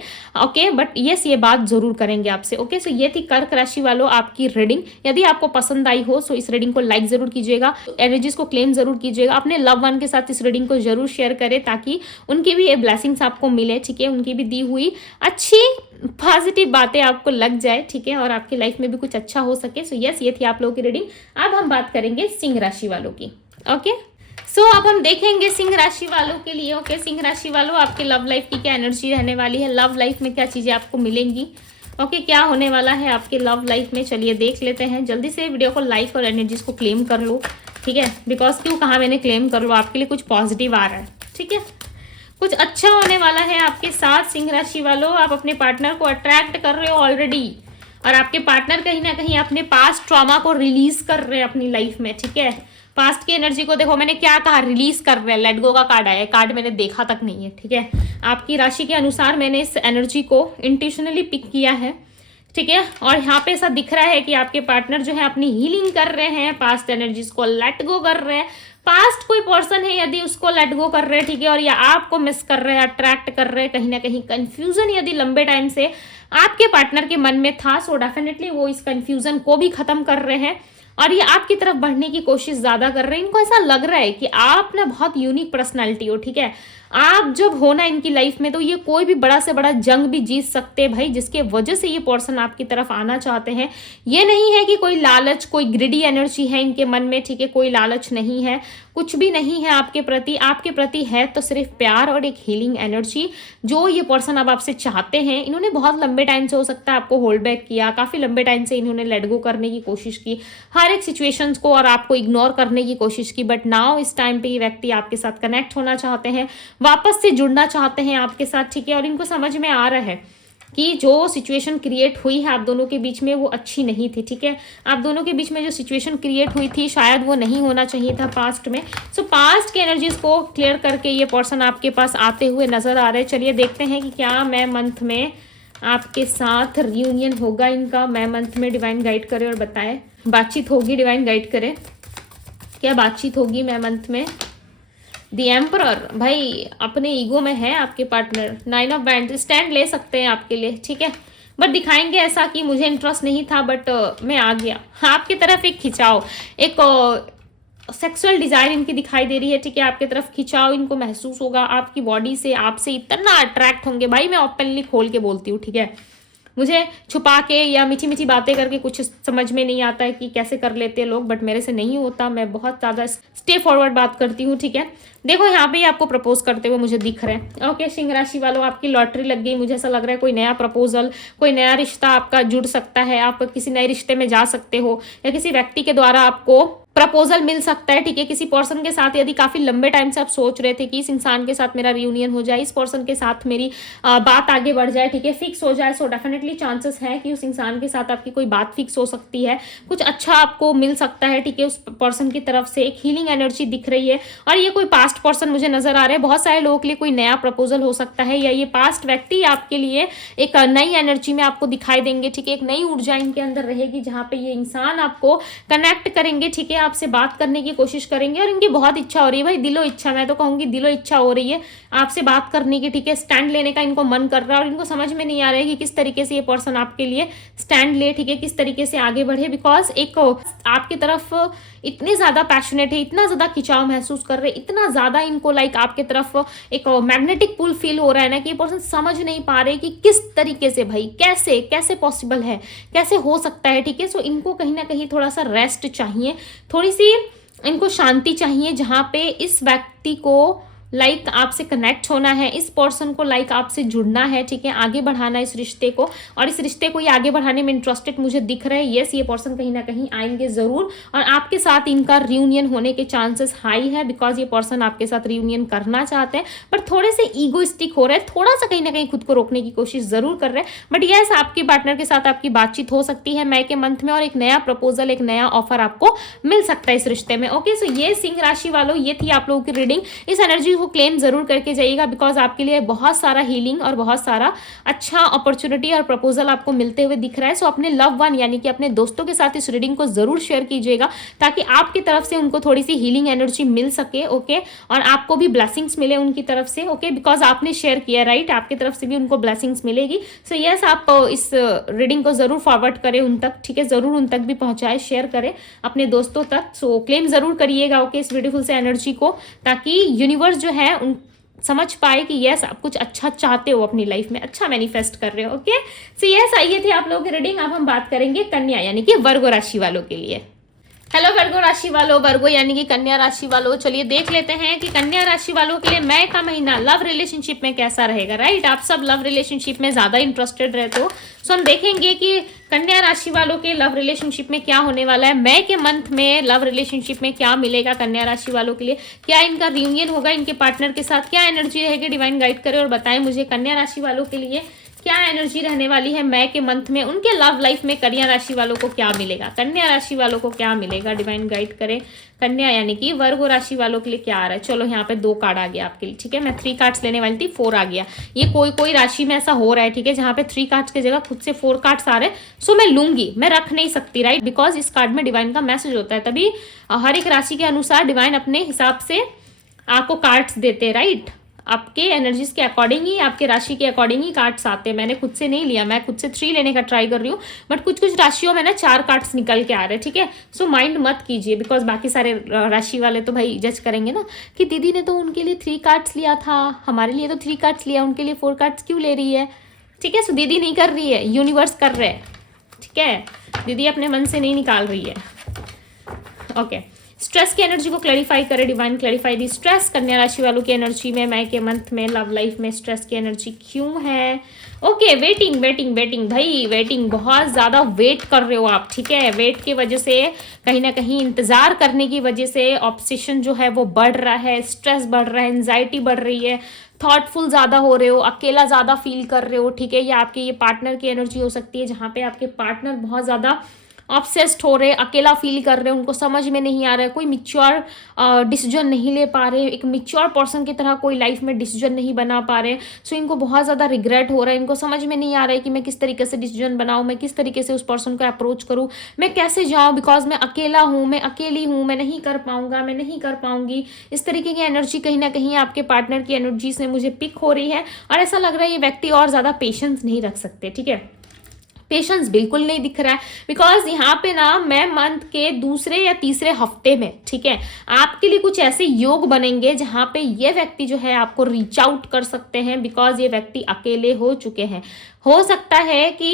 ओके, बट यस ये बात जरूर करेंगे आपसे। ओके, सो ये थी कर्क राशि वालों आपकी रीडिंग। यदि आपको पसंद आई हो सो इस रीडिंग को लाइक जरूर कीजिएगा, एनर्जीज को क्लेम जरूर कीजिएगा, अपने लव वन के साथ इस रीडिंग को जरूर शेयर करें ताकि उनकी भी ये ब्लेसिंग्स आपको मिले, ठीक है, उनकी भी दी हुई अच्छी पॉजिटिव बातें आपको लग जाए, ठीक है, और आपकी लाइफ में भी कुछ अच्छा हो सके। सो यस ये थी आप लोगों की रीडिंग। अब हम बात करेंगे सिंह राशि वालों की। ओके, सो अब हम देखेंगे सिंह राशि वालों के लिए। ओके, सिंह राशि वालों, आपके लव लाइफ की क्या एनर्जी रहने वाली है, लव लाइफ में क्या चीज़ें आपको मिलेंगी। ओके, क्या होने वाला है आपके लव लाइफ में, चलिए देख लेते हैं। जल्दी से वीडियो को लाइक और एनर्जीज को क्लेम कर लो, ठीक है। बिकॉज क्यों कहा मैंने क्लेम कर लो, आपके लिए कुछ पॉजिटिव आ रहा है, ठीक है। कुछ अच्छा होने वाला है आपके साथ सिंह राशि वालों। आप अपने पार्टनर को अट्रैक्ट कर रहे हो ऑलरेडी, और आपके पार्टनर कहीं ना कहीं अपने पास्ट ट्रॉमा को रिलीज कर रहे हैं अपनी लाइफ में, ठीक है। पास्ट की एनर्जी को देखो, मैंने क्या कहा, रिलीज कर रहे हैं। लेट गो का कार्ड आया, कार्ड मैंने देखा तक नहीं है, ठीक है। आपकी राशि के अनुसार मैंने इस एनर्जी को इंटेंशनली पिक किया है, ठीक है। और यहाँ पे ऐसा दिख रहा है कि आपके पार्टनर जो है अपनी हीलिंग कर रहे हैं, पास्ट एनर्जीज को लेट गो कर रहे हैं। पास्ट कोई पर्सन है यदि उसको लेट गो कर रहे हैं, ठीक है, और या आपको मिस कर रहे हैं, अट्रैक्ट कर रहे हैं, कहीं ना कहीं कंफ्यूजन यदि लंबे टाइम से आपके पार्टनर के मन में था, सो डेफिनेटली वो इस कंफ्यूजन को भी खत्म कर रहे हैं और ये आपकी तरफ बढ़ने की कोशिश ज्यादा कर रहे हैं। इनको ऐसा लग रहा है कि आप ना बहुत यूनिक पर्सनालिटी हो, ठीक है। आप जब हो ना इनकी लाइफ में, तो ये कोई भी बड़ा से बड़ा जंग भी जीत सकते हैं भाई, जिसके वजह से ये पर्सन आपकी तरफ आना चाहते हैं। ये नहीं है कि कोई लालच, कोई ग्रिडी एनर्जी है इनके मन में, ठीक है, कोई लालच नहीं है, कुछ भी नहीं है आपके प्रति। आपके प्रति है तो सिर्फ प्यार और एक हीलिंग एनर्जी जो ये पर्सन अब आपसे चाहते हैं। इन्होंने बहुत लंबे टाइम से हो सकता है आपको होल्ड बैक किया, काफी लंबे टाइम से इन्होंने लेट गो करने की कोशिश की हर एक सिचुएशंस को, और आपको इग्नोर करने की कोशिश की। बट नाउ इस टाइम पे ये व्यक्ति आपके साथ कनेक्ट होना चाहते हैं, वापस से जुड़ना चाहते हैं आपके साथ, ठीक है। और इनको समझ में आ रहा है कि जो सिचुएशन क्रिएट हुई है आप दोनों के बीच में वो अच्छी नहीं थी, ठीक है। आप दोनों के बीच में जो सिचुएशन क्रिएट हुई थी शायद वो नहीं होना चाहिए था पास्ट में। सो पास्ट के एनर्जीज को क्लियर करके ये पर्सन आपके पास आते हुए नजर आ रहे हैं। चलिए देखते हैं कि क्या मैं मंथ में आपके साथ रियूनियन होगा इनका। मैं मंथ में डिवाइन गाइड करे और बताए, बातचीत होगी, डिवाइन गाइड करे, क्या बातचीत होगी मैं मंथ में। द एम्परर, भाई अपने ईगो में है आपके पार्टनर। 9 ऑफ बैंड, स्टैंड ले सकते हैं आपके लिए, ठीक है, बट दिखाएंगे ऐसा कि मुझे इंटरेस्ट नहीं था बट मैं आ गया। आपकी तरफ एक खिंचाव, एक सेक्सुअल डिजायर इनकी दिखाई दे रही है, ठीक है। आपकी तरफ खिंचाव इनको महसूस होगा, आपकी बॉडी से, आपसे इतना अट्रैक्ट होंगे। भाई मैं ओपनली खोल के बोलती हूँ, ठीक है। मुझे छुपा के या मीठी मीठी बातें करके कुछ समझ में नहीं आता है कि कैसे कर लेते हैं लोग, बट मेरे से नहीं होता। मैं बहुत ज़्यादा स्टे फॉरवर्ड बात करती हूँ, ठीक है। देखो यहाँ पे आपको प्रपोज करते हुए मुझे दिख रहे हैं। ओके, सिंह राशि वालों, आपकी लॉटरी लग गई। मुझे ऐसा लग रहा है कोई नया प्रपोजल, कोई नया रिश्ता आपका जुड़ सकता है। आप किसी नए रिश्ते में जा सकते हो या किसी व्यक्ति के द्वारा आपको प्रपोजल मिल सकता है, ठीक है। किसी पर्सन के साथ यदि काफी लंबे टाइम से आप सोच रहे थे कि इस इंसान के साथ मेरा रियूनियन हो जाए, इस पर्सन के साथ मेरी बात आगे बढ़ जाए, ठीक है, फिक्स हो जाए, सो डेफिनेटली चांसेस है कि उस इंसान के साथ आपकी कोई बात फिक्स हो सकती है, कुछ अच्छा आपको मिल सकता है, ठीक है। उस पर्सन की तरफ से एक हीलिंग एनर्जी दिख रही है और ये कोई पास्ट पर्सन मुझे नजर आ रहा है। बहुत सारे लोगों के लिए कोई नया प्रपोजल हो सकता है, या ये पास्ट व्यक्ति आपके लिए एक नई एनर्जी में आपको दिखाई देंगे, ठीक है। एक नई ऊर्जा इनके अंदर रहेगी जहां पे ये इंसान आपको कनेक्ट करेंगे, ठीक है, आपसे बात करने की कोशिश करेंगे और इनकी बहुत इच्छा हो रही है भाई, दिलो इच्छा, मैं तो कहूंगी दिलो इच्छा हो रही है आपसे बात करने की, ठीक है। स्टैंड लेने का इनको मन कर रहा है और इनको समझ में नहीं आ रहा है कि किस तरीके से ये पर्सन आपके लिए स्टैंड ले, ठीक है, किस तरीके से आगे बढ़े। बिकॉज एक आपकी तरफ इतने ज्यादा पैशनेट है, इतना ज्यादा खिंचाव महसूस कर रहे हैं, इतना ज्यादा इनको लाइक आपके तरफ एक मैग्नेटिक पुल फील हो रहा है ना कि ये पर्सन समझ नहीं पा रहे कि किस तरीके से, भाई कैसे कैसे पॉसिबल है, कैसे हो सकता है, ठीक है। सो इनको कहीं ना कहीं थोड़ा सा रेस्ट चाहिए, थोड़ी सी इनको शांति चाहिए, जहां पे इस व्यक्ति को लाइक आपसे कनेक्ट होना है, इस पर्सन को लाइक आपसे जुड़ना है, ठीक है, आगे बढ़ाना इस रिश्ते को, और इस रिश्ते को ये आगे बढ़ाने में इंटरेस्टेड मुझे दिख रहा है। यस, ये पर्सन कहीं ना कहीं आएंगे जरूर और आपके साथ इनका रियूनियन होने के चांसेस हाई है, बिकॉज ये पर्सन आपके साथ रियूनियन करना चाहते हैं पर थोड़े से ईगोइस्टिक हो रहे हैं, थोड़ा सा कहीं ना कहीं खुद को रोकने की कोशिश जरूर कर रहे हैं। बट यस, आपके पार्टनर के साथ आपकी बातचीत हो सकती है मई के मंथ में और एक नया प्रपोजल, एक नया ऑफर आपको मिल सकता है इस रिश्ते में। ओके, सो ये सिंह राशि वालों, ये थी आप लोगों की रीडिंग। इस एनर्जी को क्लेम जरूर करके जाइएगा बिकॉज आपके लिए बहुत सारा हीलिंग और बहुत सारा अच्छा अपॉर्चुनिटी और प्रपोजल आपको मिलते हुए दिख रहा है। सो अपने लव वन यानी कि अपने दोस्तों के साथ इस रीडिंग को जरूर शेयर कीजिएगा ताकि आपकी तरफ से उनको थोड़ी सी हीलिंग एनर्जी मिल सके, ओके, और आपको भी ब्लेसिंग्स मिले उनकी तरफ से, ओके, बिकॉज आपने शेयर किया, राइट, आपकी तरफ से भी उनको ब्लेसिंग्स मिलेगी। सो यस, आप इस रीडिंग को जरूर फॉरवर्ड करें उन तक, ठीक है, जरूर उन तक भी पहुंचाए, शेयर करें अपने दोस्तों तक। सो क्लेम जरूर करिएगा, ओके, इस ब्यूटीफुल से एनर्जी को, ताकि यूनिवर्स जो है उन समझ पाए कि यस, आप कुछ अच्छा चाहते हो अपनी लाइफ में, अच्छा मैनिफेस्ट कर रहे हो। ओके, सो यस, आइए थे आप लोगों की रीडिंग। अब हम बात करेंगे कन्या यानी कि वर्गो राशि वालों के लिए। हेलो वर्गो राशि वालों, वर्गो यानी कि कन्या राशि वालों, चलिए देख लेते हैं कि कन्या राशि वालों के लिए मई का महीना लव रिलेशनशिप में कैसा रहेगा। राइट, आप सब लव रिलेशनशिप में ज्यादा इंटरेस्टेड रहते हो, सो हम देखेंगे कि कन्या राशि वालों के लव रिलेशनशिप में क्या होने वाला है। मई के मंथ में लव रिलेशनशिप में क्या मिलेगा कन्या राशि वालों के लिए, क्या इनका रियूनियन होगा इनके पार्टनर के साथ, क्या एनर्जी रहेगी, डिवाइन गाइड करे और बताएं मुझे कन्या राशि वालों के लिए क्या एनर्जी रहने वाली है मई के मंथ में, उनके लव लाइफ में कन्या राशि वालों को क्या मिलेगा, कन्या राशि वालों को क्या मिलेगा, डिवाइन गाइड करे। कन्या यानी कि वर्गो राशि वालों के लिए क्या आ रहा है। चलो यहाँ पे 2 कार्ड आ गया आपके लिए, ठीक है। मैं 3 कार्ड्स लेने वाली थी, 4 आ गया। ये कोई राशि में ऐसा हो रहा है, ठीक है, जहाँ पे 3 कार्ड्स की जगह खुद से 4 कार्ड्स आ रहे हैं। सो मैं लूंगी, मैं रख नहीं सकती, राइट, बिकॉज इस कार्ड में डिवाइन का मैसेज होता है। तभी हर एक राशि के अनुसार डिवाइन अपने हिसाब से आपको कार्ड्स देते हैं, राइट। आपके एनर्जीज के अकॉर्डिंग ही, आपके राशि के अकॉर्डिंग ही कार्ड्स आते हैं। मैंने खुद से नहीं लिया, मैं खुद से 3 लेने का ट्राई कर रही हूँ, बट कुछ राशियों में ना 4 कार्ड्स निकल के आ रहे हैं, ठीक है। सो माइंड मत कीजिए, बिकॉज बाकी सारे राशि वाले तो भाई जज करेंगे ना कि दीदी ने तो उनके लिए 3 कार्ड्स लिया था, हमारे लिए तो 3 कार्ड्स लिया, उनके लिए 4 कार्ड्स क्यों ले रही है, ठीक है। सो दीदी नहीं कर रही है, यूनिवर्स कर रहे हैं, ठीक है। दीदी अपने मन से नहीं निकाल रही है, ओके। स्ट्रेस की एनर्जी को क्लैरिफाई करे, डिवाइन क्लैरिफाई दी स्ट्रेस कन्या राशि वालों की एनर्जी में मई के मंथ में लव लाइफ में स्ट्रेस की एनर्जी क्यों है। ओके, वेटिंग वेटिंग वेटिंग भाई, वेटिंग, बहुत ज़्यादा वेट कर रहे हो आप, ठीक है। वेट की वजह से, कहीं ना कहीं इंतज़ार करने की वजह से ऑब्सेशन जो है वो बढ़ रहा है, स्ट्रेस बढ़ रहा है, एंजाइटी बढ़ रही है, थॉटफुल ज़्यादा हो रहे हो, अकेला ज़्यादा फील कर रहे हो, ठीक है। या आपके ये पार्टनर की एनर्जी हो सकती है, जहाँ पे आपके पार्टनर बहुत ज़्यादा ऑब्सेस्ड हो रहे, अकेला फील कर रहे हैं, उनको समझ में नहीं आ रहा है, कोई मिच्योर डिसीजन नहीं ले पा रहे, एक मिच्योर पर्सन की तरह कोई लाइफ में डिसीजन नहीं बना पा रहे। सो इनको बहुत ज़्यादा रिग्रेट हो रहा है, इनको समझ में नहीं आ रहा है कि मैं किस तरीके से डिसीजन बनाऊँ, मैं किस तरीके से उस पर्सन को अप्रोच करूँ, मैं कैसे जाऊँ, बिकॉज मैं अकेला हूँ, मैं अकेली हूँ, मैं नहीं कर पाऊँगा, मैं नहीं कर पाऊँगी। इस तरीके की एनर्जी कहीं ना कहीं आपके पार्टनर की एनर्जी से मुझे पिक हो रही है, और ऐसा लग रहा है ये व्यक्ति और ज़्यादा पेशेंस नहीं रख सकते, ठीक है। पेशेंस बिल्कुल नहीं दिख रहा है, बिकॉज यहाँ पे ना मैं मंथ के दूसरे या तीसरे हफ्ते में, ठीक है, आपके लिए कुछ ऐसे योग बनेंगे जहाँ पे ये व्यक्ति जो है आपको रीच आउट कर सकते हैं, बिकॉज ये व्यक्ति अकेले हो चुके हैं। हो सकता है कि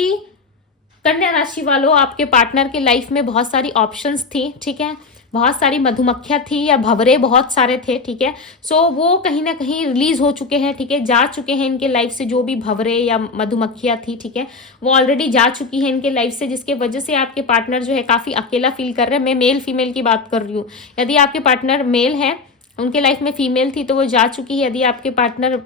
कन्या राशि वालों आपके पार्टनर के लाइफ में बहुत सारी ऑप्शंस थी, ठीक है, बहुत सारी मधुमक्खियाँ थी या भंवरे बहुत सारे थे, ठीक है। सो वो कहीं ना कहीं रिलीज हो चुके हैं, ठीक है, जा चुके हैं इनके लाइफ से, जो भी भंवरे या मधुमक्खियाँ थी, ठीक है, वो ऑलरेडी जा चुकी है इनके लाइफ से, जिसके वजह से आपके पार्टनर जो है काफ़ी अकेला फील कर रहे हैं। मैं मेल फीमेल की बात कर रही हूँ। यदि आपके पार्टनर मेल है, उनके लाइफ में फीमेल थी तो वो जा चुकी है। यदि आपके पार्टनर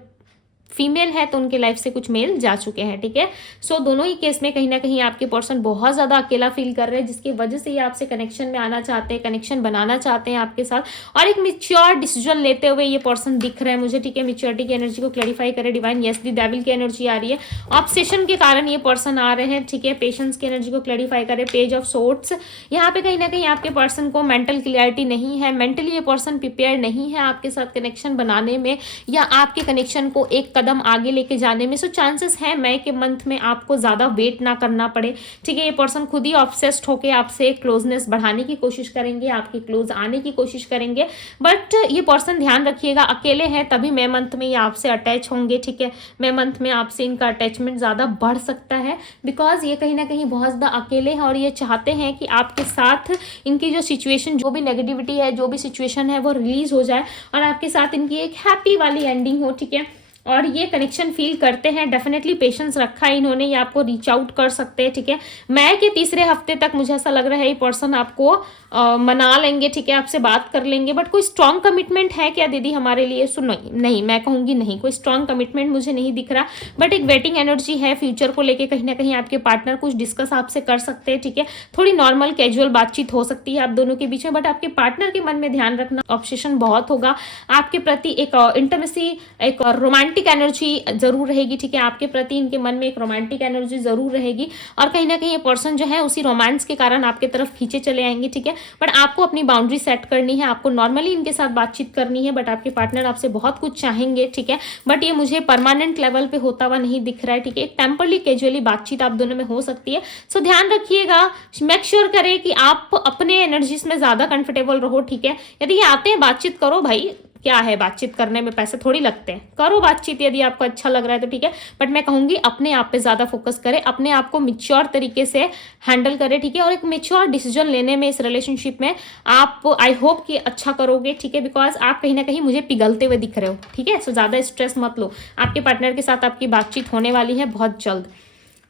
फीमेल है तो उनके लाइफ से कुछ मेल जा चुके हैं, ठीक है। सो दोनों ही केस में कहीं ना कहीं आपके पर्सन बहुत ज़्यादा अकेला फील कर रहे हैं, जिसकी वजह से ये आपसे कनेक्शन में आना चाहते हैं, कनेक्शन बनाना चाहते हैं आपके साथ, और एक मिच्योर डिसीजन लेते हुए ये पर्सन दिख रहे हैं मुझे, ठीक है। मिच्योरिटी की एनर्जी को क्लैरिफाई करे डिवाइन। यस, दी डेविल की एनर्जी आ रही है, ऑब्सेशन के कारण ये पर्सन आ रहे हैं, ठीक है। पेशेंस की एनर्जी को क्लैरिफाई करे, पेज ऑफ सोर्ट्स। यहाँ पे कहीं ना कहीं आपके पर्सन को मेंटल क्लियरिटी नहीं है, मेंटली ये पर्सन प्रिपेयर नहीं है आपके साथ कनेक्शन बनाने में, या आपके कनेक्शन को एक कदम आगे लेके जाने में। सो चांसेस है मई के मंथ में आपको ज़्यादा वेट ना करना पड़े, ठीक है। ये पर्सन खुद ही ऑब्सेस्ड होके आपसे क्लोजनेस बढ़ाने की कोशिश करेंगे, आपके क्लोज आने की कोशिश करेंगे, बट ये पर्सन ध्यान रखिएगा अकेले हैं तभी मई मंथ में ये आपसे अटैच होंगे, ठीक है। मई मंथ में आपसे इनका अटैचमेंट ज़्यादा बढ़ सकता है, बिकॉज ये कहीं ना कहीं बहुत ज़्यादा अकेले हैं, और ये चाहते हैं कि आपके साथ इनकी जो सिचुएशन, जो भी नेगेटिविटी है, जो भी सिचुएशन है, वो रिलीज हो जाए, और आपके साथ इनकी एक हैप्पी वाली एंडिंग हो, ठीक है। और ये कनेक्शन फील करते हैं, डेफिनेटली पेशेंस रखा है इन्होंने, ये आपको रीच आउट कर सकते हैं, ठीक है। मई के तीसरे हफ्ते तक मुझे ऐसा लग रहा है ये पर्सन आपको मना लेंगे, ठीक है, आपसे बात कर लेंगे, बट कोई स्ट्रॉन्ग कमिटमेंट है क्या दीदी हमारे लिए? सुनो, नहीं, मैं कहूँगी नहीं, कोई स्ट्रॉन्ग कमिटमेंट मुझे नहीं दिख रहा, बट एक वेटिंग एनर्जी है। फ्यूचर को लेके कहीं ना कहीं आपके पार्टनर कुछ डिस्कस आपसे कर सकते हैं, ठीक है। थोड़ी नॉर्मल कैजुअल बातचीत हो सकती है आप दोनों के बीच में, बट आपके पार्टनर के मन में ध्यान रखना, ऑब्सेशन बहुत होगा आपके प्रति, एक इंटीमेसी, एक रोमांटिक एनर्जी जरूर रहेगी, ठीक है। आपके प्रति इनके मन में एक रोमांटिक एनर्जी जरूर रहेगी, और कहीं ना कहीं ये पर्सन जो है उसी रोमांस के कारण आपके तरफ खींचे चले आएंगे, ठीक है। बट आपको अपनी बाउंड्री सेट करनी है, आपको नॉर्मली इनके साथ बातचीत करनी है, बट आपके पार्टनर आपसे बहुत कुछ चाहेंगे, ठीक है। बट ये मुझे परमानेंट लेवल पे होता हुआ नहीं दिख रहा है, ठीक है। एक टेम्परली कैजुअली बातचीत आप दोनों में हो सकती है। सो ध्यान रखिएगा, मेक श्योर करें कि आप अपने एनर्जीज में ज्यादा कंफर्टेबल रहो, ठीक है। यदि ये आते हैं बातचीत करो भाई, क्या है, बातचीत करने में पैसे थोड़ी लगते हैं, करो बातचीत, यदि आपको अच्छा लग रहा है तो ठीक है, बट मैं कहूँगी अपने आप पे ज़्यादा फोकस करें, अपने आप को मिच्योर तरीके से हैंडल करें, ठीक है, और एक मिच्योर डिसीजन लेने में इस रिलेशनशिप में आप आई होप कि अच्छा करोगे, ठीक है, बिकॉज आप कहीं ना कहीं मुझे पिघलते हुए दिख रहे हो, ठीक है। सो ज़्यादा स्ट्रेस मत लो, आपके पार्टनर के साथ आपकी बातचीत होने वाली है बहुत जल्द।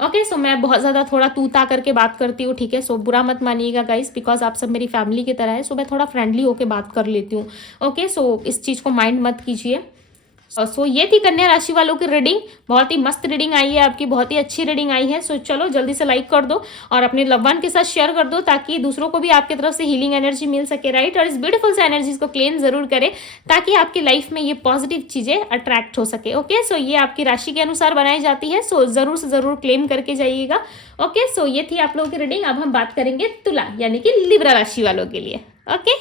ओके सो मैं बहुत ज़्यादा थोड़ा तू ता करके बात करती हूँ, ठीक है, सो बुरा मत मानिएगा गाइस, बिकॉज आप सब मेरी फैमिली की तरह है, सो मैं थोड़ा फ्रेंडली होके बात कर लेती हूँ। ओके सो इस चीज़ को माइंड मत कीजिए। सो ये थी कन्या राशि वालों की रीडिंग, बहुत ही मस्त रीडिंग आई है आपकी, बहुत ही अच्छी रीडिंग आई है। सो चलो जल्दी से लाइक कर दो और अपने लव वन के साथ शेयर कर दो, ताकि दूसरों को भी आपकी तरफ से हीलिंग एनर्जी मिल सके, राइट। और इस ब्यूटीफुल से एनर्जीज को क्लेम जरूर करें, ताकि आपकी लाइफ में ये पॉजिटिव चीजें अट्रैक्ट हो सके। ओके सो ये आपकी राशि के अनुसार बनाई जाती है, सो जरूर से जरूर क्लेम करके जाइएगा। ओके सो ये थी आप लोगों की रीडिंग। अब हम बात करेंगे तुला यानी कि लिब्रा राशि वालों के लिए। ओके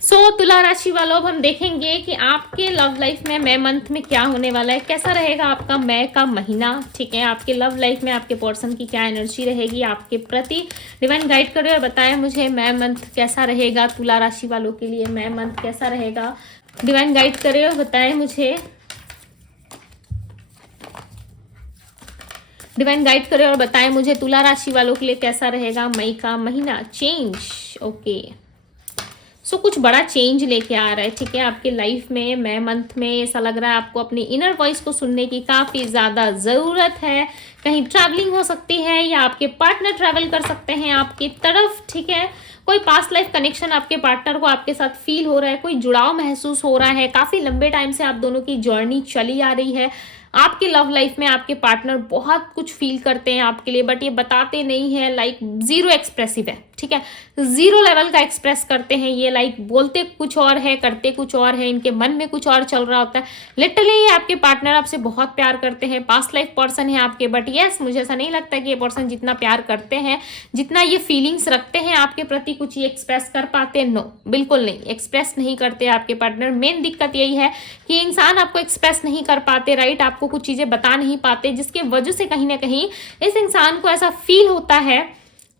सो तुला राशि वालों, अब हम देखेंगे कि आपके लव लाइफ में मई मंथ में क्या होने वाला है, कैसा रहेगा आपका मई का महीना, ठीक है। आपके लव लाइफ में आपके पर्सन की क्या एनर्जी रहेगी आपके प्रति, डिवाइन गाइड करें और बताएं मुझे मई मंथ कैसा रहेगा तुला राशि वालों के लिए, मई मंथ कैसा रहेगा, डिवाइन गाइड करें और बताएं मुझे, डिवाइन गाइड करें और बताएं मुझे तुला राशि वालों के लिए कैसा रहेगा मई का महीना। चेंज, ओके सो कुछ बड़ा चेंज लेके आ रहा है, ठीक है, आपके लाइफ में मई मंथ में। ऐसा लग रहा है आपको अपनी इनर वॉइस को सुनने की काफ़ी ज़्यादा ज़रूरत है। कहीं ट्रैवलिंग हो सकती है या आपके पार्टनर ट्रैवल कर सकते हैं आपकी तरफ, ठीक है। कोई पास्ट लाइफ कनेक्शन आपके पार्टनर को आपके साथ फील हो रहा है, कोई जुड़ाव महसूस हो रहा है, काफ़ी लंबे टाइम से आप दोनों की जर्नी चली आ रही है। आपके लव लाइफ में आपके पार्टनर बहुत कुछ फील करते हैं आपके लिए, बट ये बताते नहीं है, लाइक जीरो एक्सप्रेसिव है, ठीक है, जीरो लेवल का एक्सप्रेस करते हैं ये, लाइक बोलते कुछ और है करते कुछ और है, इनके मन में कुछ और चल रहा होता है। लिटरली ये आपके पार्टनर आपसे बहुत प्यार करते हैं, पास्ट लाइफ पर्सन है आपके, बट यस मुझे ऐसा नहीं लगता कि ये पर्सन जितना प्यार करते हैं, जितना ये फीलिंग्स रखते हैं आपके प्रति, कुछ ये एक्सप्रेस कर पाते, नो बिल्कुल नहीं, एक्सप्रेस नहीं करते आपके पार्टनर। मेन दिक्कत यही है कि इंसान आपको एक्सप्रेस नहीं कर पाते, राइट, आपको कुछ चीजें बता नहीं पाते, जिसके वजह से कहीं ना कहीं इस इंसान को ऐसा फील होता है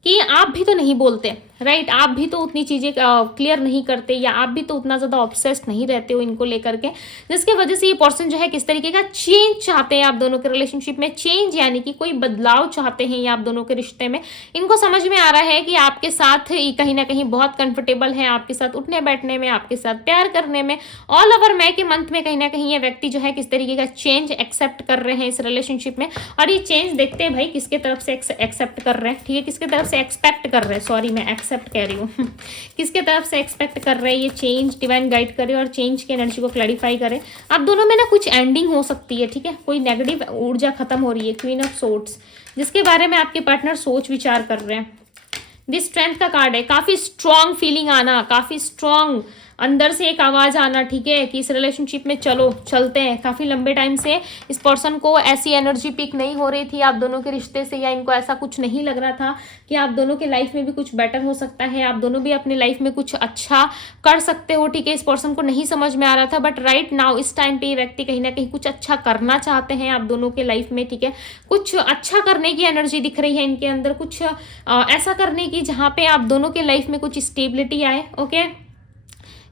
कि आप भी तो नहीं बोलते, राइट, आप भी तो उतनी चीज़ें क्लियर नहीं करते, या आप भी तो उतना ज़्यादा ऑब्सेस्ड नहीं रहते हो इनको लेकर के, जिसके वजह से ये पर्सन जो है किस तरीके का चेंज चाहते हैं आप दोनों के रिलेशनशिप में। चेंज यानी कि कोई बदलाव चाहते हैं ये आप दोनों के रिश्ते में। इनको समझ में आ रहा है कि आपके साथ कहीं ना कहीं बहुत कंफर्टेबल है, आपके साथ उठने बैठने में, आपके साथ प्यार करने में। ऑल ओवर मई के मंथ में कहीं ना कहीं ये व्यक्ति जो है किस तरीके का चेंज एक्सेप्ट कर रहे हैं इस रिलेशनशिप में। और ये चेंज देखते हैं भाई किसके तरफ से एक्सेप्ट कर रहे हैं, ठीक है, किसके तरफ से एक्सपेक्ट कर रहे हैं, सॉरी मैं एक्सेप्ट कह रही हूँ किसके तरफ से एक्सपेक्ट कर रहे हैं ये चेंज। डिवाइन गाइड करे और चेंज की एनर्जी को क्लैरिफाई करें। आप दोनों में ना कुछ एंडिंग हो सकती है, ठीक है, कोई नेगेटिव ऊर्जा खत्म हो रही है, क्वीन ऑफ सोर्ड्स, जिसके बारे में आपके पार्टनर सोच विचार कर रहे हैं। दिस स्ट्रेंथ का कार्ड है, काफी स्ट्रॉन्ग फीलिंग आना, काफी स्ट्रॉन्ग अंदर से एक आवाज आना, ठीक है, कि इस रिलेशनशिप में चलो चलते हैं। काफी लंबे टाइम से इस पर्सन को ऐसी एनर्जी पिक नहीं हो रही थी आप दोनों के रिश्ते से, या इनको ऐसा कुछ नहीं लग रहा था कि आप दोनों के लाइफ में भी कुछ बेटर हो सकता है, आप दोनों भी अपने लाइफ में कुछ अच्छा कर सकते हो, ठीक है। इस पर्सन को नहीं समझ में आ रहा था, बट राइट नाउ इस टाइम पे ये व्यक्ति कहीं ना कहीं कुछ अच्छा करना चाहते हैं आप दोनों के लाइफ में, ठीक है। कुछ अच्छा करने की एनर्जी दिख रही है इनके अंदर, कुछ ऐसा करने की जहाँ पे आप दोनों के लाइफ में कुछ स्टेबिलिटी आए, ओके।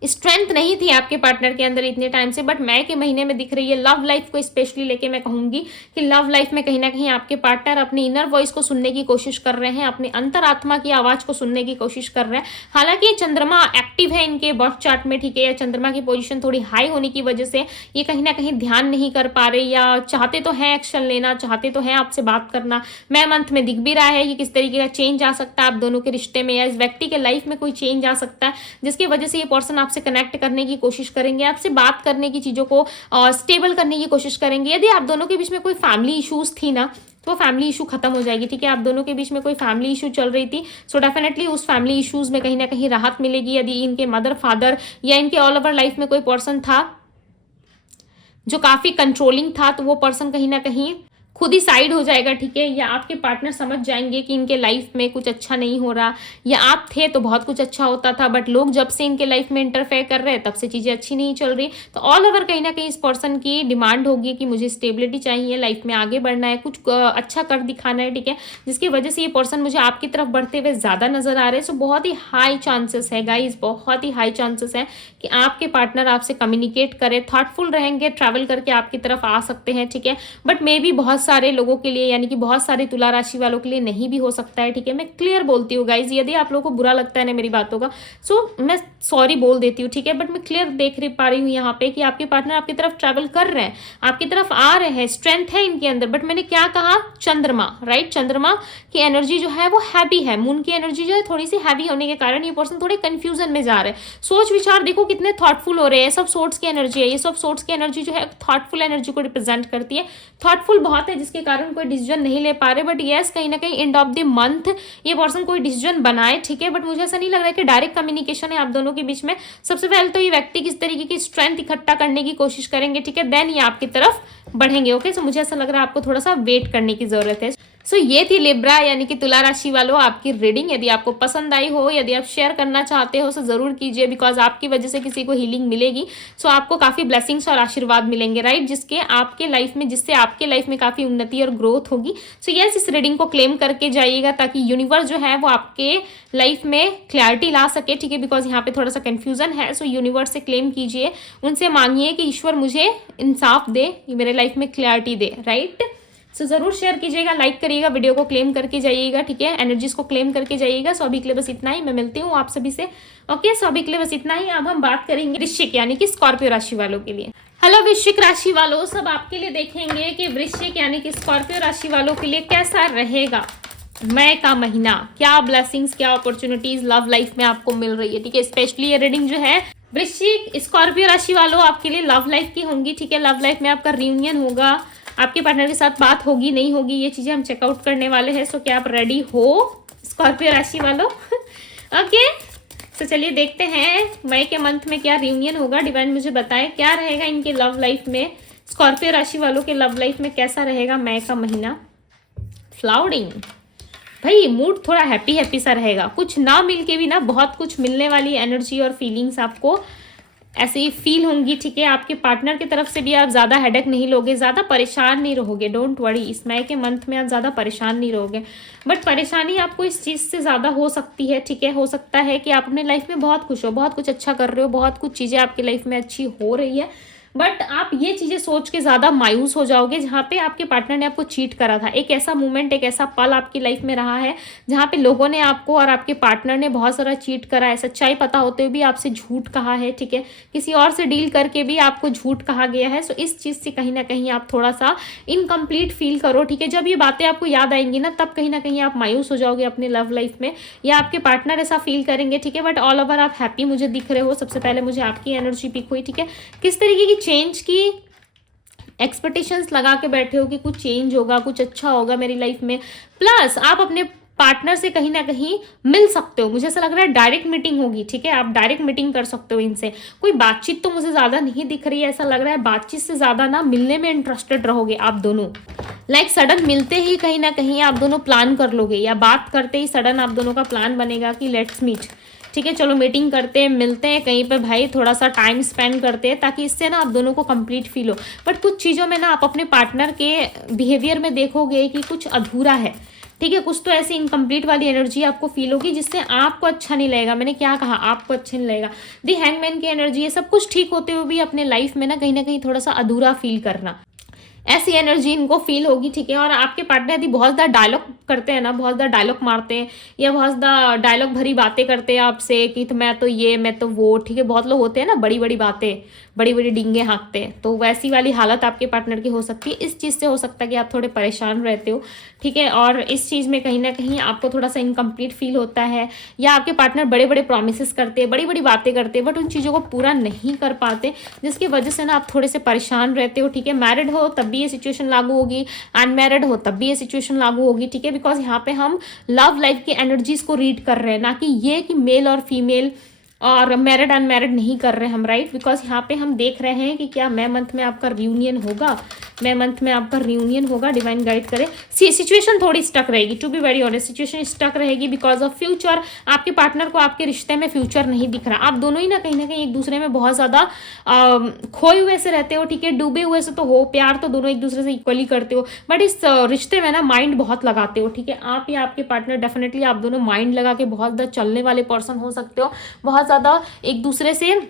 स्ट्रेंथ नहीं थी आपके पार्टनर के अंदर इतने टाइम से, बट मई के महीने में दिख रही है। लव लाइफ को स्पेशली लेके मैं कहूंगी कि लव लाइफ में कहीं ना कहीं आपके पार्टनर अपनी इनर वॉइस को सुनने की कोशिश कर रहे हैं, अपनी अंतरात्मा की आवाज को सुनने की कोशिश कर रहे हैं। हालांकि ये चंद्रमा एक्टिव है इनके बर्थ चार्ट में, ठीक है, या चंद्रमा की पोजीशन थोड़ी हाई होने की वजह से ये कहीं ना कहीं ध्यान नहीं कर पा रहे, या चाहते तो है एक्शन लेना, चाहते तो है आपसे बात करना। मई मंथ में दिख भी रहा है कि किस तरीके का चेंज आ सकता है आप दोनों के रिश्ते में, या इस व्यक्ति के लाइफ में कोई चेंज आ सकता है, जिसकी वजह से ये पर्सन आपसे कनेक्ट करने की कोशिश करेंगे, आपसे बात करने की, चीजों को स्टेबल करने की कोशिश करेंगे। यदि आप दोनों के बीच में कोई फैमिली इश्यूज थी ना, तो फैमिली इशू खत्म हो जाएगी, ठीक है। आप दोनों के बीच में कोई फैमिली इशू चल रही थी, सो डेफिनेटली उस फैमिली इश्यूज में कहीं ना कहीं राहत मिलेगी। यदि इनके मदर फादर या इनके ऑल ओवर लाइफ में कोई पर्सन था जो काफी कंट्रोलिंग था, तो वो पर्सन कहीं ना कहीं खुद ही साइड हो जाएगा, ठीक है, या आपके पार्टनर समझ जाएंगे कि इनके लाइफ में कुछ अच्छा नहीं हो रहा, या आप थे तो बहुत कुछ अच्छा होता था बट लोग जब से इनके लाइफ में इंटरफेयर कर रहे हैं तब से चीज़ें अच्छी नहीं चल रही। तो ऑल ओवर कहीं ना कहीं इस पर्सन की डिमांड होगी कि मुझे स्टेबिलिटी चाहिए, लाइफ में आगे बढ़ना है, कुछ अच्छा कर दिखाना है, ठीक है, जिसकी वजह से ये पर्सन मुझे आपकी तरफ बढ़ते हुए ज़्यादा नजर आ रहे हैं। सो बहुत ही हाई चांसेस है गाइज, बहुत ही हाई चांसेस है कि आपके पार्टनर आपसे कम्युनिकेट करे, थॉटफुल रहेंगे, ट्रैवल करके आपकी तरफ आ सकते हैं, ठीक है, बट मे बी बहुत सारे लोगों के लिए यानी कि बहुत सारे तुला राशि वालों के लिए नहीं भी हो सकता है, ठीक है। मैं क्लियर बोलती हूँ गाइज, यदि आप लोगों को बुरा लगता है ना मेरी बातों का, सो मैं सॉरी बोल देती हूँ, ठीक है, बट मैं क्लियर देख पा रही हूँ यहाँ पे कि आपके पार्टनर आपकी तरफ ट्रैवल कर रहे हैं, आपकी तरफ आ रहे हैं, स्ट्रेंथ है इनके अंदर। बट मैंने क्या कहा, चंद्रमा, राइट, चंद्रमा की एनर्जी जो है वो हैवी है, मून की एनर्जी जो है थोड़ी सी हैवी होने के कारण ये पर्सन थोड़े कंफ्यूजन में जा रहे हैं। सोच विचार देखो कितने थॉटफुल हो रहे हैं, सब सोर्ट्स की एनर्जी है, ये सब सोर्ट्स की एनर्जी जो है थॉटफुल एनर्जी को रिप्रेजेंट करती है, थॉटफुल बहुत है जिसके कारण कोई डिसीजन नहीं ले पा रहे। बट यस, कहीं ना कहीं एंड ऑफ द मंथ ये पर्सन कोई डिसीजन बनाए, ठीक है, बट मुझे ऐसा नहीं लग रहा है कि डायरेक्ट कम्युनिकेशन है आप दोनों के बीच में। सबसे पहले तो ये व्यक्ति किस तरीके की स्ट्रेंथ इकट्ठा करने की कोशिश करेंगे, ठीक है, देन ये आपकी तरफ बढ़ेंगे। ओके, सो मुझे ऐसा लग रहा है आपको थोड़ा सा वेट करने की जरूरत है। सो ये थी लिब्रा यानी कि तुला राशि वालों आपकी रीडिंग। यदि आपको पसंद आई हो, यदि आप शेयर करना चाहते हो तो जरूर कीजिए, बिकॉज आपकी वजह से किसी को हीलिंग मिलेगी, सो आपको काफी ब्लेसिंग्स और आशीर्वाद मिलेंगे, राइट, जिससे आपके लाइफ में काफी उन्नति और ग्रोथ होगी। सो यस, इस रीडिंग को क्लेम करके जाइएगा ताकि यूनिवर्स जो है वो आपके लाइफ में क्लैरिटी ला सके, ठीक है, बिकॉज यहाँ पे थोड़ा सा कंफ्यूजन है। सो यूनिवर्स से क्लेम कीजिए, उनसे मांगिए कि ईश्वर मुझे इंसाफ दे, मेरे लाइफ में क्लैरिटी दे, राइट। सो जरूर शेयर कीजिएगा, लाइक करिएगा, वीडियो को क्लेम करके जाइएगा, ठीक है, एनर्जीज को क्लेम करके जाइएगा। सो अभी के लिए बस इतना ही, मैं मिलती हूँ आप सभी से। ओके, सो अभी के लिए बस इतना ही। अब हम बात करेंगे वृश्चिक यानी कि स्कॉर्पियो राशि वालों के लिए। हेलो वृश्चिक राशि वालों, सब आपके लिए देखेंगे कि वृश्चिक यानी कि स्कॉर्पियो राशि वालों के लिए कैसा रहेगा मई का महीना, क्या ब्लेसिंग्स, क्या अपॉर्चुनिटीज लव लाइफ में आपको मिल रही है, ठीक है। स्पेशली ये रीडिंग जो है वृश्चिक स्कॉर्पियो राशि वालों आपके लिए लव लाइफ की होंगी, ठीक है। लव लाइफ में आपका रियूनियन होगा, आपके पार्टनर के साथ बात होगी नहीं होगी, ये चीजें हम चेकआउट करने वाले हैं। सो क्या आप रेडी हो स्कॉर्पियो राशि वालों? ओके, तो चलिए देखते हैं मई के मंथ में क्या रियूनियन होगा। डिवाइन मुझे बताएं क्या रहेगा इनके लव लाइफ में, स्कॉर्पियो राशि वालों के लव लाइफ में कैसा रहेगा मई का महीना। फ्लाउडिंग, भाई मूड थोड़ा हैप्पी सा रहेगा, कुछ ना मिल के भी ना बहुत कुछ मिलने वाली एनर्जी और फीलिंग्स आपको ऐसे ही फील होंगी, ठीक है। आपके पार्टनर की तरफ से भी आप ज़्यादा हेडेक नहीं लोगे, ज़्यादा परेशान नहीं रहोगे, डोंट वरी, इस मई के मंथ में आप ज़्यादा परेशान नहीं रहोगे। बट परेशानी आपको इस चीज़ से ज़्यादा हो सकती है, ठीक है, हो सकता है कि आप अपने लाइफ में बहुत खुश हो, बहुत कुछ अच्छा कर रहे हो, बहुत कुछ चीज़ें आपकी लाइफ में अच्छी हो रही है, बट आप ये चीज़ें सोच के ज़्यादा मायूस हो जाओगे जहाँ पे आपके पार्टनर ने आपको चीट करा था। एक ऐसा मोमेंट, एक ऐसा पल आपकी लाइफ में रहा है जहाँ पे लोगों ने आपको और आपके पार्टनर ने बहुत सारा चीट करा है, सच्चाई पता होते हुए भी आपसे झूठ कहा है, ठीक है, किसी और से डील करके भी आपको झूठ कहा गया है। सो इस चीज़ से कहीं ना कहीं आप थोड़ा सा इनकम्प्लीट फील करो, ठीक है। जब ये बातें आपको याद आएंगी ना तब कहीं ना कहीं आप मायूस हो जाओगे अपने लव लाइफ में, या आपके पार्टनर ऐसा फील करेंगे, ठीक है, बट ऑल ओवर आप हैप्पी मुझे दिख रहे हो। सबसे पहले मुझे आपकी एनर्जी पिक हुई, ठीक है, किस तरीके की चेंज की एक्सपेक्टेशंस लगा के बैठे हो कि कुछ चेंज होगा, कुछ अच्छा होगा मेरी लाइफ में। प्लस आप अपने पार्टनर से कहीं ना कहीं मिल सकते हो, मुझे ऐसा लग रहा है डायरेक्ट मीटिंग होगी, ठीक है, आप डायरेक्ट मीटिंग कर सकते हो इनसे। कोई बातचीत तो मुझे ज़्यादा नहीं दिख रही है, ऐसा लग रहा है बातचीत से ज़्यादा ना मिलने में इंटरेस्टेड रहोगे आप दोनों। लाइक सडन मिलते ही कहीं ना कहीं आप दोनों प्लान कर लोगे, या बात करते ही सडन आप दोनों का प्लान बनेगा कि लेट्स मीट, ठीक है, चलो मीटिंग करते हैं, मिलते हैं कहीं पे, भाई थोड़ा सा टाइम स्पेंड करते हैं, ताकि इससे ना आप दोनों को कंप्लीट फील हो। बट कुछ चीज़ों में ना आप अपने पार्टनर के बिहेवियर में देखोगे कि कुछ अधूरा है, ठीक है, कुछ तो ऐसी इनकम्प्लीट वाली एनर्जी आपको फील होगी जिससे आपको अच्छा नहीं लगेगा। मैंने क्या कहा, आपको अच्छा नहीं लगेगा। दी हैंगमैन की एनर्जी, ये सब कुछ ठीक होते हुए भी अपने लाइफ में ना कहीं थोड़ा सा अधूरा फील करना, ऐसी एनर्जी इनको फील होगी, ठीक है। और आपके पार्टनर यदि बहुत ज़्यादा डायलॉग करते हैं ना, बहुत ज़्यादा डायलॉग मारते हैं, या बहुत ज़्यादा डायलॉग भरी बातें करते हैं आपसे कि तो मैं तो ये, मैं तो वो, ठीक है, बहुत लोग होते हैं ना बड़ी बड़ी बातें, बड़ी बड़ी डींगे हाँकते हैं, तो वैसी वाली हालत आपके पार्टनर की हो सकती है। इस चीज़ से हो सकता है कि आप थोड़े परेशान रहते हो, ठीक है, और इस चीज़ में कहीं ना कहीं आपको थोड़ा सा इनकम्प्लीट फील होता है, या आपके पार्टनर बड़े बड़े प्रोमिसेस करते हैं, बड़ी बड़ी बातें करते हैं, बट उन चीज़ों को पूरा नहीं कर पाते, जिसकी वजह से ना आप थोड़े से परेशान रहते हो, ठीक है। मैरिड हो तब भी ये सिचुएशन लागू होगी, अनमैरिड हो तब भी ये सिचुएशन लागू होगी, ठीक है, बिकॉज यहाँ पे हम लव लाइफ की एनर्जीज को रीड कर रहे हैं, ना कि ये कि मेल और फीमेल और मैरिड अनमैरिड नहीं कर रहे हम, राइट, बिकॉज यहाँ पे हम देख रहे हैं कि क्या मई मंथ में आपका रियूनियन होगा, मई मंथ में आपका रियूनियन होगा, डिवाइन गाइड करे। सिचुएशन थोड़ी स्टक रहेगी, to be very honest situation stuck रहेगी बिकॉज ऑफ फ्यूचर। आपके पार्टनर को आपके रिश्ते में फ्यूचर नहीं दिख रहा। आप दोनों ही ना कहीं एक दूसरे में बहुत ज्यादा खोए हुए से रहते हो, ठीक है, डूबे हुए से तो हो, प्यार तो दोनों एक दूसरे से इक्वली करते हो, बट इस रिश्ते में ना माइंड बहुत लगाते हो, ठीक है। आप या आपके पार्टनर डेफिनेटली आप दोनों माइंड लगा के बहुत ज्यादा चलने वाले पर्सन हो सकते हो, बहुत ज्यादा एक दूसरे से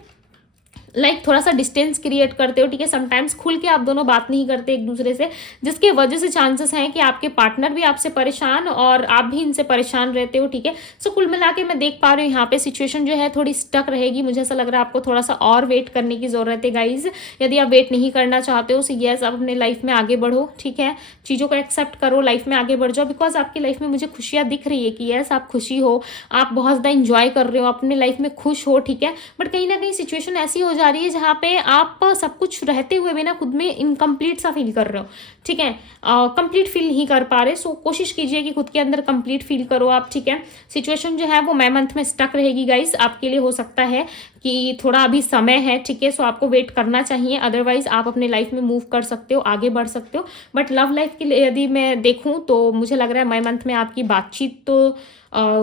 थोड़ा सा डिस्टेंस क्रिएट करते हो, ठीक है। समटाइम्स खुल के आप दोनों बात नहीं करते एक दूसरे से, जिसके वजह से चांसेस हैं कि आपके पार्टनर भी आपसे परेशान और आप भी इनसे परेशान रहते हो, ठीक है। सो कुल मिला के मैं देख पा रही हूँ यहाँ पे सिचुएशन जो है थोड़ी स्टक रहेगी। मुझे ऐसा लग रहा है आपको थोड़ा सा और वेट करने की जरूरत है गाइज। यदि आप वेट नहीं करना चाहते हो, सो यस आप अपने लाइफ में आगे बढ़ो, ठीक है, चीज़ों को एक्सेप्ट करो, लाइफ में आगे बढ़ जाओ, बिकॉज आपकी लाइफ में मुझे खुशियाँ दिख रही है कि यस आप खुशी हो, आप बहुत ज़्यादा इंजॉय कर रहे हो, अपने लाइफ में खुश हो, ठीक है। बट कहीं ना कहीं सिचुएशन ऐसी हो जा रही है जहाँ पे आप सब कुछ रहते हुए भी ना खुद में इनकम्प्लीट सा फील कर रहे हो, ठीक है, कंप्लीट फील नहीं कर पा रहे। सो कोशिश कीजिए कि खुद के अंदर कंप्लीट फील करो आप, ठीक है। सिचुएशन जो है वो मई मंथ में स्टक रहेगी गाइस। आपके लिए हो सकता है कि थोड़ा अभी समय है, ठीक है, सो आपको वेट करना चाहिए, अदरवाइज आप अपने लाइफ में मूव कर सकते हो, आगे बढ़ सकते हो। बट लव लाइफ के लिए यदि मैं देखूं तो मुझे लग रहा है मई मंथ में आपकी बातचीत तो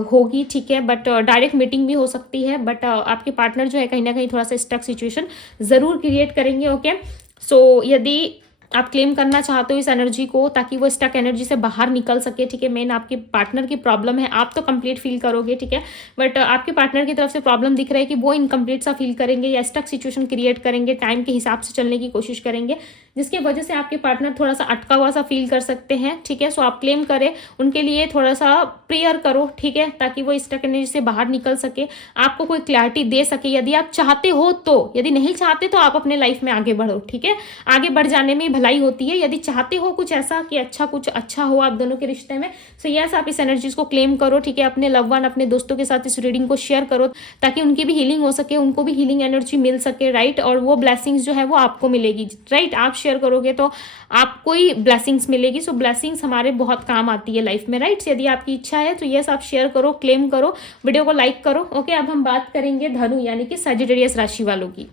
होगी, ठीक है, बट डायरेक्ट मीटिंग भी हो सकती है, बट आपके पार्टनर जो है कहीं ना कहीं थोड़ा सा स्टक सिचुएशन जरूर क्रिएट करेंगे, ओके। सो यदि आप क्लेम करना चाहते हो इस एनर्जी को ताकि वो स्टक एनर्जी से बाहर निकल सके, ठीक है, मेन आपके पार्टनर की प्रॉब्लम है, आप तो कंप्लीट फील करोगे, ठीक है, बट आपके पार्टनर की तरफ से प्रॉब्लम दिख रहा है कि वो इनकम्प्लीट सा फील करेंगे या स्टक सिचुएशन क्रिएट करेंगे, टाइम के हिसाब से चलने की कोशिश करेंगे, जिसके वजह से आपके पार्टनर थोड़ा सा अटका हुआ सा फील कर सकते हैं, ठीक है। सो आप क्लेम करें, उनके लिए थोड़ा सा प्रेयर करो, ठीक है, ताकि वो स्टक एनर्जी से बाहर निकल सके, आपको कोई क्लैरिटी दे सके यदि आप चाहते हो तो। यदि नहीं चाहते तो आप अपने लाइफ में आगे बढ़ो, ठीक है, आगे बढ़ जाने में भलाई होती है। यदि चाहते हो कुछ ऐसा कि कुछ अच्छा हो आप दोनों के रिश्ते में, सो यस आप इस एनर्जीज को क्लेम करो, ठीक है, अपने लव वन अपने दोस्तों के साथ इस रीडिंग को शेयर करो ताकि उनकी भी हीलिंग हो सके, उनको भी हीलिंग एनर्जी मिल सके, राइट, और वो ब्लेसिंग्स जो है वो आपको मिलेगी, राइट। आप शेयर करोगे तो आपको ही ब्लेसिंग्स मिलेगी। सो ब्लेसिंग्स हमारे बहुत काम आती है लाइफ में, राइट। यदि आपकी इच्छा है तो यस आप शेयर करो, क्लेम करो, वीडियो को लाइक करो, ओके। अब हम बात करेंगे धनु यानी कि सजिटेरियस राशि वालों की।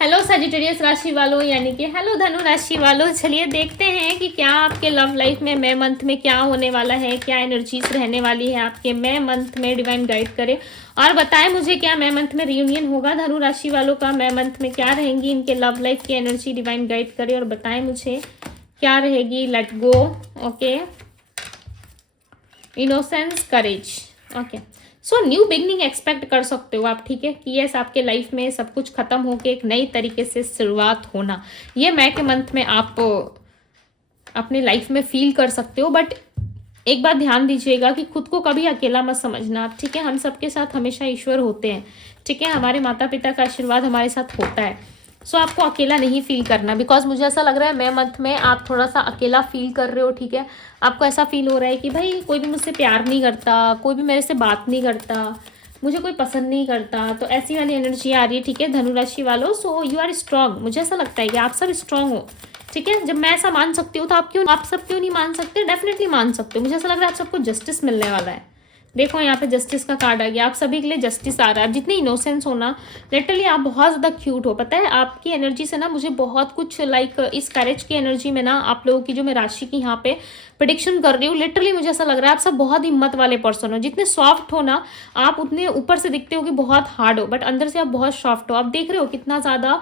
हेलो सजिटेरियस राशि वालों यानी कि हेलो धनु राशि वालों, चलिए देखते हैं कि क्या आपके लव लाइफ में मई मंथ में क्या होने वाला है, क्या एनर्जीज रहने वाली है आपके मई मंथ में, डिवाइन गाइड करे और बताएं मुझे क्या मई मंथ में रियूनियन होगा धनु राशि वालों का, मई मंथ में क्या रहेंगी इनके लव लाइफ की एनर्जी, डिवाइन गाइड करे और बताएं मुझे क्या रहेगी। Let go, okay, innocence, courage, okay. So new beginning expect कर सकते हो आप, ठीक है, कि यस आपके लाइफ में सब कुछ खत्म होके एक नई तरीके से शुरुआत होना, ये मई के मंथ में आप अपने लाइफ में फील कर सकते हो। बट एक बात ध्यान दीजिएगा कि खुद को कभी अकेला मत समझना आप, ठीक है। हम सबके साथ हमेशा ईश्वर होते हैं, ठीक है, हमारे माता पिता का आशीर्वाद हमारे साथ होता है। सो आपको अकेला नहीं फील करना, बिकॉज मुझे ऐसा लग रहा है मई मंथ में आप थोड़ा सा अकेला फील कर रहे हो, ठीक है। आपको ऐसा फील हो रहा है कि भाई कोई भी मुझसे प्यार नहीं करता, कोई भी मेरे से बात नहीं करता, मुझे कोई पसंद नहीं करता, तो ऐसी वाली एनर्जी आ रही है, ठीक है धनु राशि वालों। सो यू आर स्ट्रांग, मुझे ऐसा लगता है कि आप सब स्ट्रांग हो, ठीक है। जब मैं ऐसा मान सकती हूँ तो आप सब क्यों नहीं मान सकते, डेफिनेटली मान सकते हो। मुझे ऐसा लग रहा है आप सबको जस्टिस मिलने वाला है। देखो यहाँ पे जस्टिस का कार्ड आ गया, आप सभी के लिए जस्टिस आ रहा है। आप जितने इनोसेंस हो ना, लिटरली आप बहुत ज़्यादा क्यूट हो, पता है आपकी एनर्जी से ना मुझे बहुत कुछ इस करेज की एनर्जी में ना आप लोगों की जो मैं राशि की यहाँ पे प्रेडिक्शन कर रही हूँ, लिटरली मुझे ऐसा लग रहा है आप सब बहुत हिम्मत वाले पर्सन हो। जितने सॉफ्ट हो ना आप, उतने ऊपर से दिखते हो कि बहुत हार्ड हो, बट अंदर से आप बहुत सॉफ्ट हो। आप देख रहे हो कितना ज़्यादा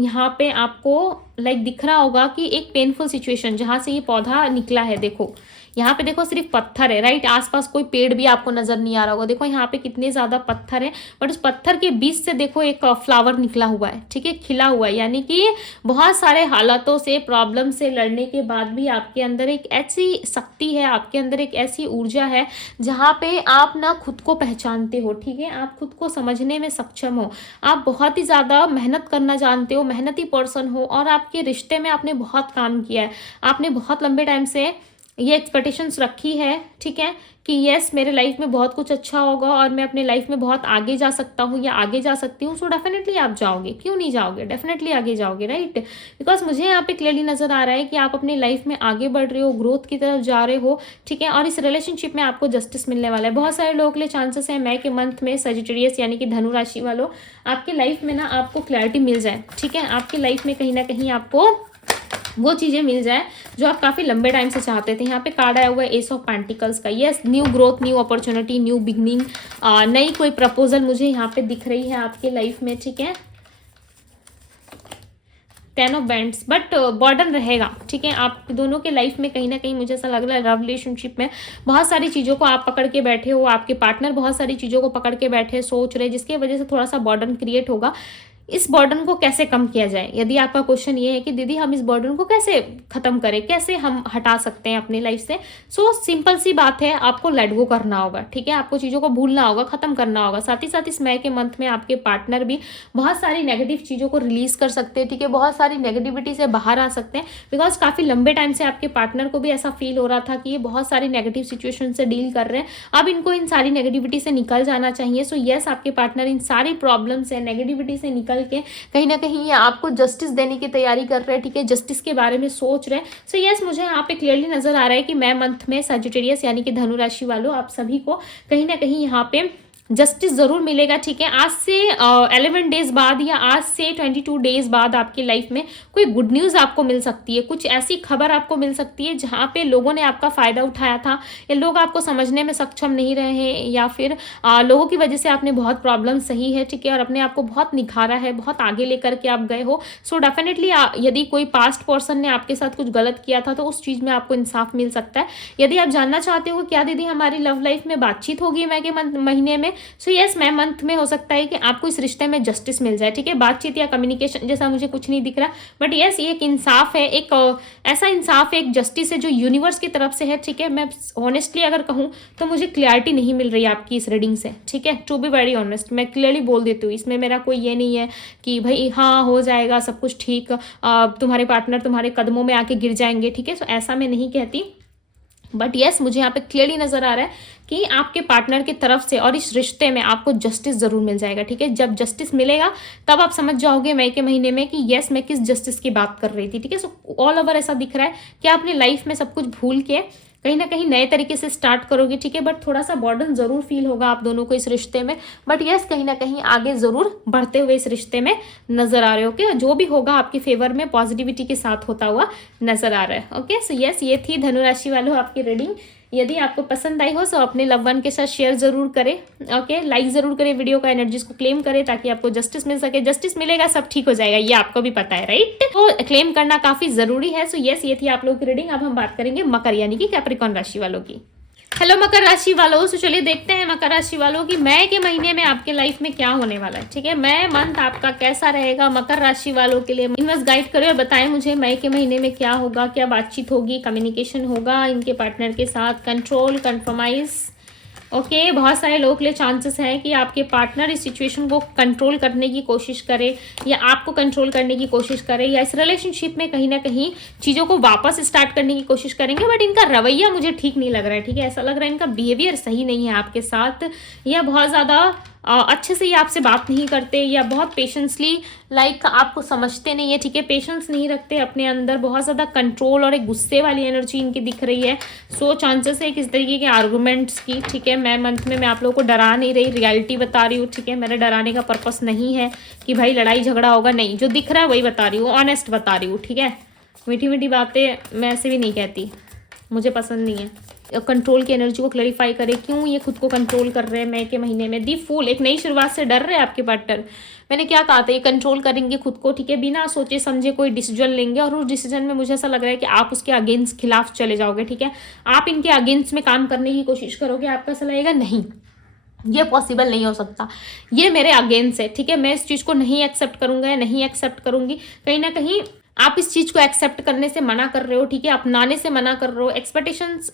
यहाँ पे आपको दिख रहा होगा कि एक पेनफुल सिचुएशन जहाँ से ये पौधा निकला है, देखो यहाँ पे देखो सिर्फ पत्थर है, राइट, आसपास कोई पेड़ भी आपको नजर नहीं आ रहा होगा। देखो यहाँ पे कितने ज्यादा पत्थर है, बट उस पत्थर के बीच से देखो एक फ्लावर निकला हुआ है, ठीक है, खिला हुआ है। यानी कि बहुत सारे हालातों से, प्रॉब्लम से लड़ने के बाद भी आपके अंदर एक ऐसी शक्ति है, आपके अंदर एक ऐसी ऊर्जा है जहाँ पे आप ना खुद को पहचानते हो, ठीक है, आप खुद को समझने में सक्षम हो, आप बहुत ही ज्यादा मेहनत करना जानते हो, मेहनती पर्सन हो, और आपके रिश्ते में आपने बहुत काम किया है, आपने बहुत लंबे टाइम से ये एक्सपेक्टेशंस रखी है, ठीक है, कि यस मेरे लाइफ में बहुत कुछ अच्छा होगा और मैं अपने लाइफ में बहुत आगे जा सकता हूँ या आगे जा सकती हूँ। सो डेफिनेटली आप जाओगे, क्यों नहीं जाओगे, डेफिनेटली आगे जाओगे, राइट। बिकॉज मुझे यहाँ पे क्लियरली नजर आ रहा है कि आप अपनी लाइफ में आगे बढ़ रहे हो, ग्रोथ की तरफ जा रहे हो, ठीक है, और इस रिलेशनशिप में आपको जस्टिस मिलने वाला है। बहुत सारे लोगों के लिए चांसेस है मई के मंथ में सजिटेरियस यानी कि धनु राशि वालों, आपकी लाइफ में ना आपको क्लैरिटी मिल जाए, ठीक है, आपकी लाइफ में कहीं ना कहीं आपको वो चीज़ें मिल जाए जो आप काफ़ी लंबे टाइम से चाहते थे। यहाँ पे कार्ड आया हुआ है एस ऑफ पेंटिकल्स का। Yes, new growth, new opportunity, new beginning, नई कोई प्रपोजल मुझे यहाँ पे दिख रही है आपके लाइफ में, ठीक है। 10 ऑफ बैंड्स, बट बर्डन रहेगा, ठीक है। आप दोनों के लाइफ में कहीं ना कहीं मुझे ऐसा लग रहा है लव रिलेशनशिप में बहुत सारी चीज़ों को आप पकड़ के बैठे हो, आपके पार्टनर बहुत सारी चीज़ों को पकड़ के बैठे सोच रहे, जिसकी वजह से थोड़ा सा बर्डन क्रिएट होगा। इस बर्डन को कैसे कम किया जाए, यदि आपका क्वेश्चन ये है कि दीदी हम इस बर्डन को कैसे खत्म करें, कैसे हम हटा सकते हैं अपनी लाइफ से, सो सिंपल सी बात है, आपको लेट गो करना होगा, ठीक है। आपको चीज़ों को भूलना होगा, खत्म करना होगा। साथ ही साथ इस मई के मंथ में आपके पार्टनर भी बहुत सारी नेगेटिव चीज़ों को रिलीज कर सकते हैं, ठीक है। बहुत सारी नेगेटिविटी से बाहर आ सकते हैं, बिकॉज काफ़ी लंबे टाइम से आपके पार्टनर को भी ऐसा फील हो रहा था कि ये बहुत सारी नेगेटिव सिचुएशन से डील कर रहे हैं। अब इनको इन सारी नेगेटिविटी से निकल जाना चाहिए। सो यस, आपके पार्टनर इन सारी प्रॉब्लम से, नेगेटिविटी से निकल के कहीं ना कहीं ये आपको जस्टिस देने की तैयारी कर रहे हैं, ठीक है। जस्टिस के बारे में सोच रहे हैं। सो यस, मुझे यहाँ पे क्लियरली नजर आ रहा है कि मैं मंथ में सजिटेरियस यानी कि धनु राशि वालों, आप सभी को कहीं ना कहीं यहाँ पे जस्टिस जरूर मिलेगा, ठीक है। आज से 11 डेज बाद या आज से 22 डेज बाद आपकी लाइफ में कोई गुड न्यूज़ आपको मिल सकती है। कुछ ऐसी खबर आपको मिल सकती है जहाँ पे लोगों ने आपका फ़ायदा उठाया था, या लोग आपको समझने में सक्षम नहीं रहे हैं, या फिर लोगों की वजह से आपने बहुत प्रॉब्लम सही है, ठीक है, और अपने आप को बहुत निखारा है, बहुत आगे लेकर के आप गए हो। सो डेफिनेटली यदि कोई पास्ट पर्सन ने आपके साथ कुछ गलत किया था तो उस चीज़ में आपको इंसाफ मिल सकता है। यदि आप जानना चाहते हो क्या दीदी हमारी लव लाइफ में बातचीत होगी मई के महीने में, सो यस, मैं मंथ में हो सकता है कि आपको इस रिश्ते में जस्टिस मिल जाए, ठीक है। बातचीत या कम्युनिकेशन जैसा मुझे कुछ नहीं दिख रहा, बट यस, ये एक इंसाफ है, एक ऐसा इंसाफ है, एक जस्टिस है जो यूनिवर्स की तरफ से है, ठीक है। मैं ऑनेस्टली अगर कहूँ तो मुझे क्लैरिटी नहीं मिल रही आपकी इस रीडिंग से, ठीक है। टू बी वेरी ऑनेस्ट, मैं क्लियरली बोल देती हूँ, इसमें मेरा कोई ये नहीं है कि भाई हाँ हो जाएगा सब कुछ ठीक, तुम्हारे पार्टनर तुम्हारे कदमों में आके गिर जाएंगे, ठीक है। सो ऐसा मैं नहीं कहती, बट यस, मुझे यहाँ पे क्लियरली नजर आ रहा है कि आपके पार्टनर की तरफ से और इस रिश्ते में आपको जस्टिस जरूर मिल जाएगा, ठीक है। जब जस्टिस मिलेगा तब आप समझ जाओगे मई के महीने में कि यस, मैं किस जस्टिस की बात कर रही थी, ठीक है। सो ऑल ओवर ऐसा दिख रहा है कि आप अपनी लाइफ में सब कुछ भूल के कहीं ना कहीं नए तरीके से स्टार्ट करोगे, ठीक है। बट थोड़ा सा बर्डन जरूर फील होगा आप दोनों को इस रिश्ते में, बट यस, कहीं ना कहीं आगे जरूर बढ़ते हुए इस रिश्ते में नजर आ रहे हो, ओके। जो भी होगा आपके फेवर में पॉजिटिविटी के साथ होता हुआ नजर आ रहा है, ओके। सो यस, ये थी धनु राशि वालों आपकी रीडिंग। यदि आपको पसंद आई हो तो अपने लव वन के साथ शेयर जरूर करें, ओके। लाइक जरूर करें वीडियो का, एनर्जीज को क्लेम करें ताकि आपको जस्टिस मिल सके। जस्टिस मिलेगा सब ठीक हो जाएगा, ये आपको भी पता है, राइट। तो क्लेम करना काफी जरूरी है। सो यस, ये थी आप लोगों की रीडिंग। अब हम बात करेंगे मकर यानी कि कैप्रिकॉर्न राशि वालों की। हेलो मकर राशि वालों, तो चलिए देखते हैं मकर राशि वालों की मई के महीने में आपके लाइफ में क्या होने वाला है, ठीक है। मई मंथ आपका कैसा रहेगा मकर राशि वालों के लिए, इनवर्स गाइड करें और बताएं मुझे मई के महीने में क्या होगा, क्या बातचीत होगी, कम्युनिकेशन होगा इनके पार्टनर के साथ, कंट्रोल, कंप्रोमाइज, ओके। बहुत सारे लोगों के लिए चांसेस हैं कि आपके पार्टनर इस सिचुएशन को कंट्रोल करने की कोशिश करे या आपको कंट्रोल करने की कोशिश करे, या इस रिलेशनशिप में कहीं ना कहीं चीज़ों को वापस स्टार्ट करने की कोशिश करेंगे। बट इनका रवैया मुझे ठीक नहीं लग रहा है, ठीक है। ऐसा लग रहा है इनका बिहेवियर सही नहीं है आपके साथ, या बहुत ज़्यादा अच्छे से ये आपसे बात नहीं करते, या बहुत पेशेंसली लाइक आपको समझते नहीं है, ठीक है। पेशेंस नहीं रखते अपने अंदर, बहुत ज़्यादा कंट्रोल और एक गुस्से वाली एनर्जी इनकी दिख रही है। सो चांसेस है किस तरीके के आर्गूमेंट्स की, ठीक है। मैं मंथ में मैं आप लोगों को डरा नहीं रही, रियलिटी बता रही हूँ, ठीक है। मेरे डराने का पर्पस नहीं है कि भाई लड़ाई झगड़ा होगा, नहीं, जो दिख रहा है वही बता रही हूँ, ऑनेस्ट बता रही हूँ, ठीक है। मीठी मीठी बातें मैं ऐसे भी नहीं कहती, मुझे पसंद नहीं है। कंट्रोल की एनर्जी को क्लैरिफाई करें, क्यों ये खुद को कंट्रोल कर रहे हैं मई के महीने में। दी फूल, एक नई शुरुआत से डर रहे हैं आपके पार्टनर। मैंने क्या कहा था, ये कंट्रोल करेंगे खुद को, ठीक है। बिना सोचे समझे कोई डिसीजन लेंगे, और उस डिसीजन में मुझे ऐसा लग रहा है कि आप उसके अगेंस्ट खिलाफ चले जाओगे, ठीक है। आप इनके अगेंस्ट में काम करने की कोशिश करोगे, आपका ऐसा लगेगा नहीं, ये पॉसिबल नहीं हो सकता, ये मेरे अगेंस्ट है, ठीक है। मैं इस चीज़ को नहीं एक्सेप्ट करूंगा या नहीं एक्सेप्ट करूंगी। कहीं ना कहीं आप इस चीज़ को एक्सेप्ट करने से मना कर रहे हो, ठीक है, अपनाने से मना कर रहे हो। एक्सपेक्टेशंस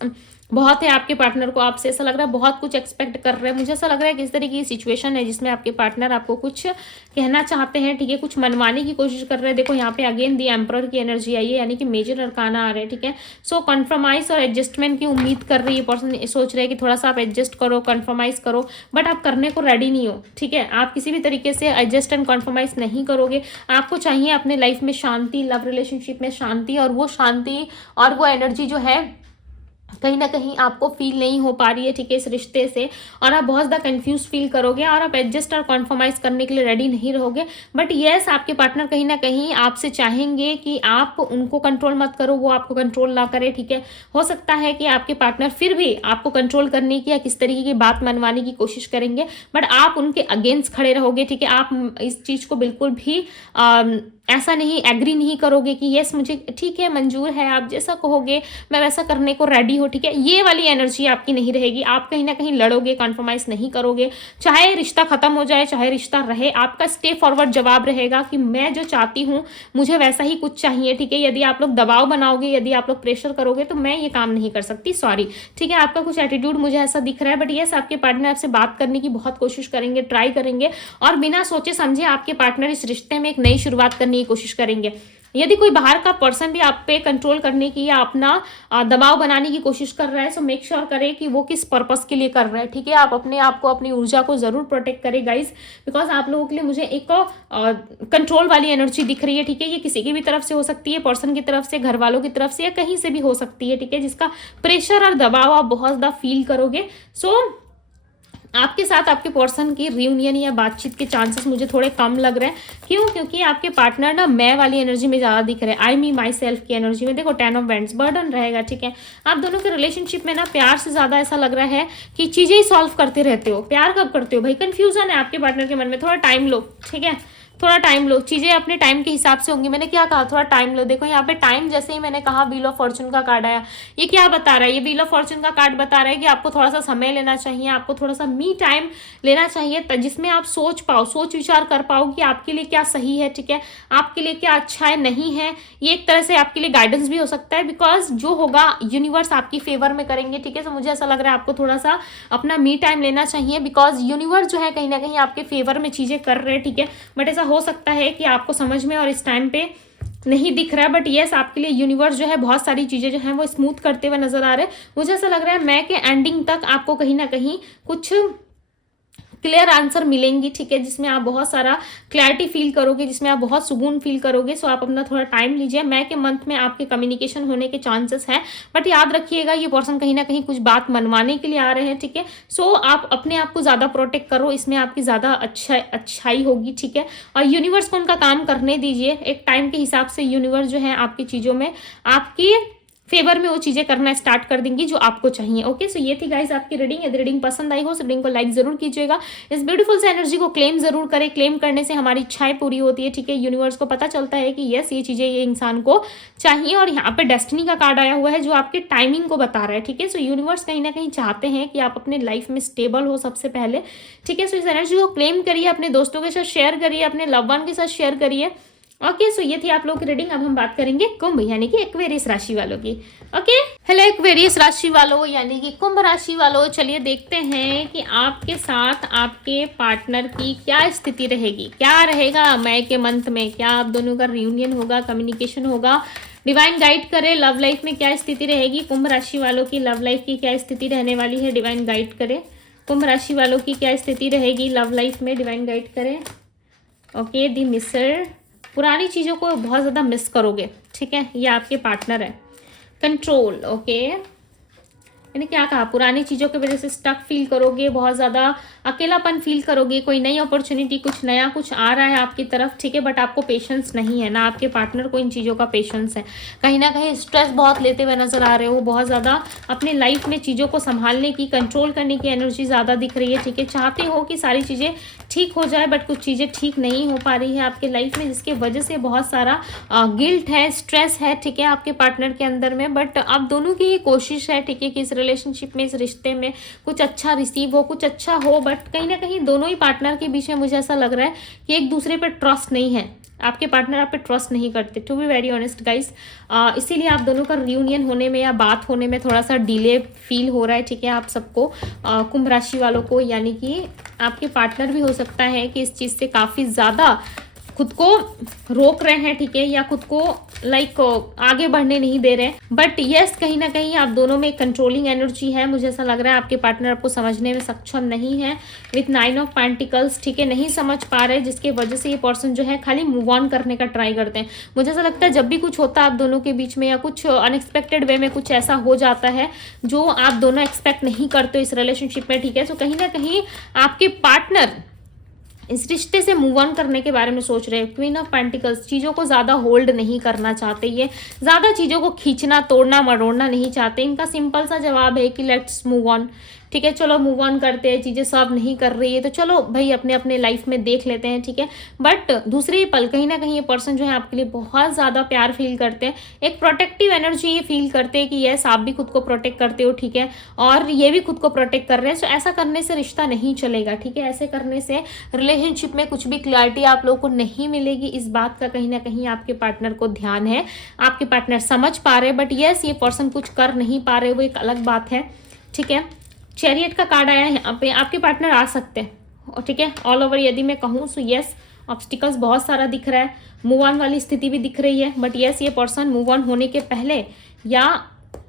बहुत है आपके पार्टनर को आपसे, ऐसा लग रहा है बहुत कुछ एक्सपेक्ट कर रहे हैं। मुझे ऐसा लग रहा है कि इस तरीके की सिचुएशन है जिसमें आपके पार्टनर आपको कुछ कहना चाहते हैं, ठीक है, कुछ मनवाने की कोशिश कर रहे हैं। देखो यहाँ पे अगेन दी एम्परर की एनर्जी आई है, यानी कि मेजर अरकाना आ रहे हैं, ठीक है। सो कॉन्फ्रोमाइज और एडजस्टमेंट की उम्मीद कर रही है पर्सन, सोच रहे हैं कि थोड़ा सा आप एडजस्ट करो, कॉन्फ्रोमाइज करो, बट आप करने को रेडी नहीं हो, ठीक है। आप किसी भी तरीके से एडजस्ट एंड कॉन्फ्रोमाइज नहीं करोगे। आपको चाहिए अपने लाइफ में शांति, लव रिलेशनशिप में शांति, और वो शांति और वो एनर्जी जो है कहीं ना कहीं आपको फील नहीं हो पा रही है, ठीक है, इस रिश्ते से, और आप बहुत ज़्यादा कंफ्यूज फील करोगे और आप एडजस्ट और कॉन्फर्माइज करने के लिए रेडी नहीं रहोगे। बट येस, आपके पार्टनर कहीं ना कहीं आपसे चाहेंगे कि आप उनको कंट्रोल मत करो, वो आपको कंट्रोल ना करे, ठीक है। हो सकता है कि आपके पार्टनर फिर भी आपको कंट्रोल करने की या किस तरीके की बात मनवाने की कोशिश करेंगे, बट आप उनके अगेंस्ट खड़े रहोगे, ठीक है। आप इस चीज़ को बिल्कुल भी ऐसा नहीं एग्री नहीं करोगे कि यस मुझे ठीक है, मंजूर है, आप जैसा कहोगे मैं वैसा करने को रेडी हो, ठीक है। ये वाली एनर्जी आपकी नहीं रहेगी। आप कहीं ना कहीं लड़ोगे, कॉन्प्रोमाइज नहीं करोगे, चाहे रिश्ता खत्म हो जाए चाहे रिश्ता रहे, आपका स्टे फॉरवर्ड जवाब रहेगा कि मैं जो चाहती हूँ मुझे वैसा ही कुछ चाहिए, ठीक है। यदि आप लोग दबाव बनाओगे, यदि आप लोग प्रेशर करोगे तो मैं ये काम नहीं कर सकती, सॉरी, ठीक है। आपका कुछ एटीट्यूड मुझे ऐसा दिख रहा है, बट यस, आपके पार्टनर आपसे बात करने की बहुत कोशिश करेंगे, ट्राई करेंगे, और बिना सोचे समझे आपके पार्टनर इस रिश्ते में एक नई शुरुआत करने की कोशिश करेंगे। यदि कोई बाहर का पर्सन भी आप पे कंट्रोल करने की या अपना दबाव बनाने की कोशिश कर रहा है, सो मेक श्योर करें कि वो किस पर्पस के लिए कर रहा है, ठीक है। आप अपने आप को, अपनी ऊर्जा को जरूर प्रोटेक्ट करें गाइज, बिकॉज आप लोगों के लिए मुझे एक कंट्रोल वाली एनर्जी दिख रही है, ठीक है। ये किसी की भी तरफ से हो सकती है, पर्सन की तरफ से, घर वालों की तरफ से, या कहीं से भी हो सकती है, ठीक है, जिसका प्रेशर और दबाव आप बहुत ज़्यादा फील करोगे। सो आपके साथ आपके पर्सन की रियूनियन या बातचीत के चांसेस मुझे थोड़े कम लग रहे हैं। क्यों? क्योंकि आपके पार्टनर ना मैं वाली एनर्जी में ज़्यादा दिख रहे हैं, आई मी माई सेल्फ की एनर्जी में। देखो 10 ऑफ वैंड्स बर्डन रहेगा, ठीक है। आप दोनों के रिलेशनशिप में ना प्यार से ज़्यादा ऐसा लग रहा है कि चीज़ें ही सॉल्व करते रहते हो। प्यार कब करते हो भाई? कन्फ्यूजन है आपके पार्टनर के मन में, थोड़ा टाइम लो, ठीक है, थोड़ा टाइम लो, चीज़ें अपने टाइम के हिसाब से होंगी। मैंने क्या कहा? थोड़ा टाइम लो। देखो यहाँ पे टाइम, जैसे ही मैंने कहा व्हील ऑफ फॉर्चून का कार्ड आया, ये क्या बता रहा है? ये व्हील ऑफ फॉर्चून का कार्ड बता रहा है कि आपको थोड़ा सा समय लेना चाहिए, आपको थोड़ा सा मी टाइम लेना चाहिए, जिसमें आप सोच पाओ, सोच विचार कर पाओ कि आपके लिए क्या सही है, ठीक है, आपके लिए क्या अच्छा है, नहीं है। ये एक तरह से आपके लिए गाइडेंस भी हो सकता है, बिकॉज जो होगा यूनिवर्स आपकी फेवर में करेंगे, ठीक है। तो मुझे ऐसा लग रहा है आपको थोड़ा सा अपना मी टाइम लेना चाहिए, बिकॉज यूनिवर्स जो है कहीं ना कहीं आपके फेवर में चीज़ें कर रहे हैं, ठीक है। बट ऐसा हो सकता है कि आपको समझ में और इस टाइम पे नहीं दिख रहा है, बट यस, आपके लिए यूनिवर्स जो है बहुत सारी चीज़ें जो हैं वो स्मूथ करते हुए नजर आ रहे हैं। मुझे ऐसा लग रहा है मैं के एंडिंग तक आपको कहीं ना कहीं कुछ क्लियर आंसर मिलेंगी, ठीक है, जिसमें आप बहुत सारा क्लैरिटी फील करोगे, जिसमें आप बहुत सुकून फील करोगे। सो आप अपना थोड़ा टाइम लीजिए। मैं के मंथ में आपके कम्युनिकेशन होने के चांसेस हैं, बट याद रखिएगा ये पर्सन कहीं ना कहीं कुछ बात मनवाने के लिए आ रहे हैं, ठीक है। सो आप अपने आप को ज़्यादा प्रोटेक्ट करो, इसमें आपकी ज़्यादा अच्छाई होगी, ठीक है। और यूनिवर्स को उनका काम करने दीजिए। एक टाइम के हिसाब से यूनिवर्स जो है आपकी चीज़ों में आपकी फेवर में वो चीज़ें करना स्टार्ट कर देंगी जो आपको चाहिए। ओके, सो ये थी गाइस आपकी रीडिंग। यदि रीडिंग पसंद आई हो तो रीडिंग को लाइक जरूर कीजिएगा। इस ब्यूटीफुल से एनर्जी को क्लेम जरूर करें। क्लेम करने से हमारी इच्छाएं पूरी होती है, ठीक है। यूनिवर्स को पता चलता है कि यस, ये चीज़ें ये इंसान को चाहिए। और यहाँ पे डेस्टिनी का कार्ड आया हुआ है जो आपके टाइमिंग को बता रहा है, ठीक है। सो यूनिवर्स कहीं ना कहीं चाहते हैं कि आप अपने लाइफ में स्टेबल हो सबसे पहले, ठीक है। सो इस एनर्जी को क्लेम करिए, अपने दोस्तों के साथ शेयर करिए, अपने लव वन के साथ शेयर करिए। ओके, सो ये थी आप लोगों की रीडिंग। अब हम बात करेंगे कुंभ यानी कि एक्वेरियस राशि वालों की। ओके, हेलो एक्वेरियस राशि वालों यानी कि कुंभ राशि वालों, चलिए देखते हैं कि आपके साथ आपके पार्टनर की क्या स्थिति रहेगी, क्या रहेगा मई के मंथ में। क्या आप दोनों का रियूनियन होगा, कम्युनिकेशन होगा? डिवाइन गाइड करे, लव लाइफ में क्या स्थिति रहेगी? कुंभ राशि वालों की लव लाइफ की क्या स्थिति रहने वाली है? डिवाइन गाइड करे। कुंभ राशि वालों की क्या स्थिति रहेगी लव लाइफ में? डिवाइन गाइड करे। ओके, दी मिसर, पुरानी चीज़ों को बहुत ज़्यादा मिस करोगे, ठीक है। ये आपके पार्टनर है। कंट्रोल, ओके, मैंने क्या कहा? पुरानी चीज़ों की वजह से स्टक फील करोगे, बहुत ज़्यादा अकेलापन फील करोगे। कोई नई अपॉर्चुनिटी, कुछ नया कुछ आ रहा है आपकी तरफ, ठीक है, बट आपको पेशेंस नहीं है ना, आपके पार्टनर को इन चीज़ों का पेशेंस है। कहीं ना कहीं स्ट्रेस बहुत लेते हुए नजर आ रहे हो, बहुत ज़्यादा अपने लाइफ में चीज़ों को संभालने की, कंट्रोल करने की एनर्जी ज़्यादा दिख रही है, ठीक है। चाहते हो कि सारी चीज़ें ठीक हो जाए, बट कुछ चीज़ें ठीक नहीं हो पा रही है आपके लाइफ में, जिसके वजह से बहुत सारा गिल्ट है, स्ट्रेस है, ठीक है, आपके पार्टनर के अंदर में। बट आप दोनों की ही कोशिश है, ठीक है, कि इस रिलेशनशिप में, इस रिश्ते में कुछ अच्छा रिसीव हो, कुछ अच्छा हो। बट कहीं ना कहीं दोनों ही पार्टनर के बीच में मुझे ऐसा लग रहा है कि एक दूसरे पर ट्रस्ट नहीं है। आपके पार्टनर आप पे ट्रस्ट नहीं करते, to be very honest guys. इसीलिए आप दोनों का रियूनियन होने में या बात होने में थोड़ा सा डिले फील हो रहा है, ठीक है, आप सबको, कुंभ राशि वालों को। यानी कि आपके पार्टनर भी हो सकता है कि इस चीज़ से काफ़ी ज़्यादा खुद को रोक रहे हैं, ठीक है, या खुद को लाइक आगे बढ़ने नहीं दे रहे हैं। बट यस, कहीं ना कहीं आप दोनों में कंट्रोलिंग एनर्जी है। मुझे ऐसा लग रहा है आपके पार्टनर आपको समझने में सक्षम नहीं है विथ 9 ऑफ पेंटिकल्स, ठीक है, नहीं समझ पा रहे, जिसकी वजह से ये पर्सन जो है खाली मूव ऑन करने का ट्राई करते हैं। मुझे ऐसा लगता है जब भी कुछ होता है आप दोनों के बीच में, या कुछ अनएक्सपेक्टेड वे में कुछ ऐसा हो जाता है जो आप दोनों एक्सपेक्ट नहीं करते हो इस रिलेशनशिप में, ठीक है, तो कहीं ना कहीं आपके पार्टनर इस रिश्ते से मूव ऑन करने के बारे में सोच रहे हैं। क्वीन ऑफ पेंटिकल्स, चीज़ों को ज़्यादा होल्ड नहीं करना चाहते, ये ज़्यादा चीज़ों को खींचना तोड़ना मरोड़ना नहीं चाहते। इनका सिंपल सा जवाब है कि लेट्स मूव ऑन, ठीक है, चलो मूव ऑन करते हैं, चीज़ें सर्व नहीं कर रही है तो चलो भाई अपने अपने लाइफ में देख लेते हैं, ठीक है। बट दूसरे ही पल कहीं ना कहीं ये पर्सन जो है आपके लिए बहुत ज़्यादा प्यार फील करते हैं, एक प्रोटेक्टिव एनर्जी ये फील करते हैं कि यस आप भी खुद को प्रोटेक्ट करते हो, ठीक है, और ये भी खुद को प्रोटेक्ट कर रहे हैं। सो ऐसा करने से रिश्ता नहीं चलेगा, ठीक है, ऐसे करने से रिलेशनशिप में कुछ भी क्लैरिटी आप लोगों को नहीं मिलेगी। इस बात का कहीं ना कहीं आपके पार्टनर को ध्यान है, आपके पार्टनर समझ पा रहे हैं, बट यस ये पर्सन कुछ कर नहीं पा रहे, वो एक अलग बात है, ठीक है। चैरियट का कार्ड आया है यहाँ पे, आपके पार्टनर आ सकते हैं, ठीक है, ऑल ओवर यदि मैं कहूँ सो यस ऑब्स्टिकल्स बहुत सारा दिख रहा है, मूव ऑन वाली स्थिति भी दिख रही है, बट यस ये पर्सन मूव ऑन होने के पहले या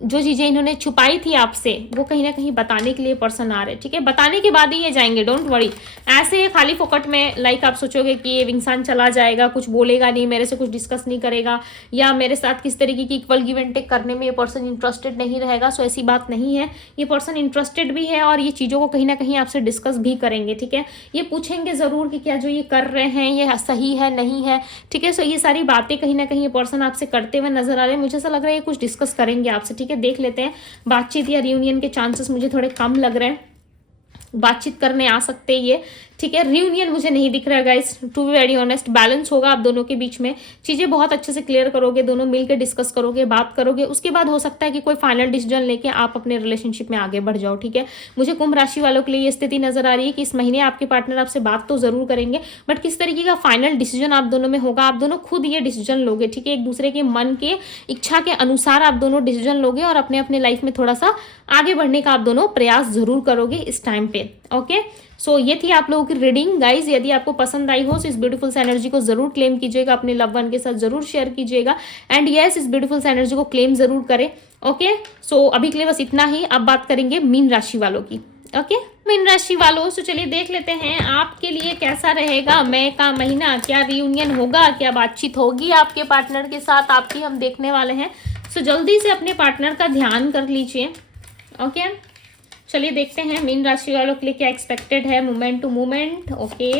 जो चीज़ें इन्होंने छुपाई थी आपसे वो कहीं ना कहीं बताने के लिए पर्सन आ रहे हैं, ठीक है, बताने के बाद ही ये जाएंगे, डोंट वरी। ऐसे खाली फोकट में लाइक आप सोचोगे कि ये इंसान चला जाएगा, कुछ बोलेगा नहीं, मेरे से कुछ डिस्कस नहीं करेगा, या मेरे साथ किस तरीके की इक्वल गिव एंड टेक करने में ये पर्सन इंटरेस्टेड नहीं रहेगा, सो ऐसी बात नहीं है। ये पर्सन इंटरेस्टेड भी है और ये चीज़ों को कहीं ना कहीं आपसे डिस्कस भी करेंगे, ठीक है, ये पूछेंगे ज़रूर कि क्या जो ये कर रहे हैं ये सही है नहीं है, ठीक है। सो ये सारी बातें कहीं ना कहीं ये पर्सन आपसे करते हुए नजर आ रहे हैं, मुझे ऐसा लग रहा है ये कुछ डिस्कस करेंगे आपसे, ठीक है। देख लेते हैं, बातचीत या रियूनियन के चांसेस मुझे थोड़े कम लग रहे हैं, बातचीत करने आ सकते हैं ये, ठीक है। रियूनियन मुझे नहीं दिख रहा है guys, to be very honest. Balance होगा आप दोनों के बीच में, चीजें बहुत अच्छे से क्लियर करोगे, दोनों मिलकर डिस्कस करोगे, बात करोगे, उसके बाद हो सकता है कि कोई फाइनल डिसीजन लेके आप अपने रिलेशनशिप में आगे बढ़ जाओ, ठीक है। मुझे कुंभ राशि वालों के लिए ये स्थिति नजर आ रही है कि इस महीने आपके पार्टनर आपसे बात तो जरूर करेंगे, बट किस तरीके का फाइनल डिसीजन आप दोनों में होगा, आप दोनों खुद ये डिसीजन लोगे, ठीक है, एक दूसरे के मन के इच्छा के अनुसार आप दोनों डिसीजन लोगे और अपने अपने लाइफ में थोड़ा सा आगे बढ़ने का आप दोनों प्रयास जरूर करोगे इस टाइम पे, ओके। सो ये थी आप लोगों की रीडिंग गाइज। यदि आपको पसंद आई हो तो इस ब्यूटीफुल सी एनर्जी को जरूर क्लेम कीजिएगा, अपने लव वन के साथ जरूर शेयर कीजिएगा, एंड यस इस ब्यूटीफुल सी एनर्जी को क्लेम जरूर करें, ओके। सो अभी के लिए बस इतना ही, अब बात करेंगे मीन राशि वालों की, ओके। मीन राशि वालों, सो चलिए देख लेते हैं आपके लिए कैसा रहेगा मई का महीना, क्या रियूनियन होगा, क्या बातचीत होगी आपके पार्टनर के साथ, आपकी हम देखने वाले हैं। सो जल्दी से अपने पार्टनर का ध्यान कर लीजिए, ओके। चलिए देखते हैं मीन राशि वालों के लिए क्या एक्सपेक्टेड है moment to moment, okay.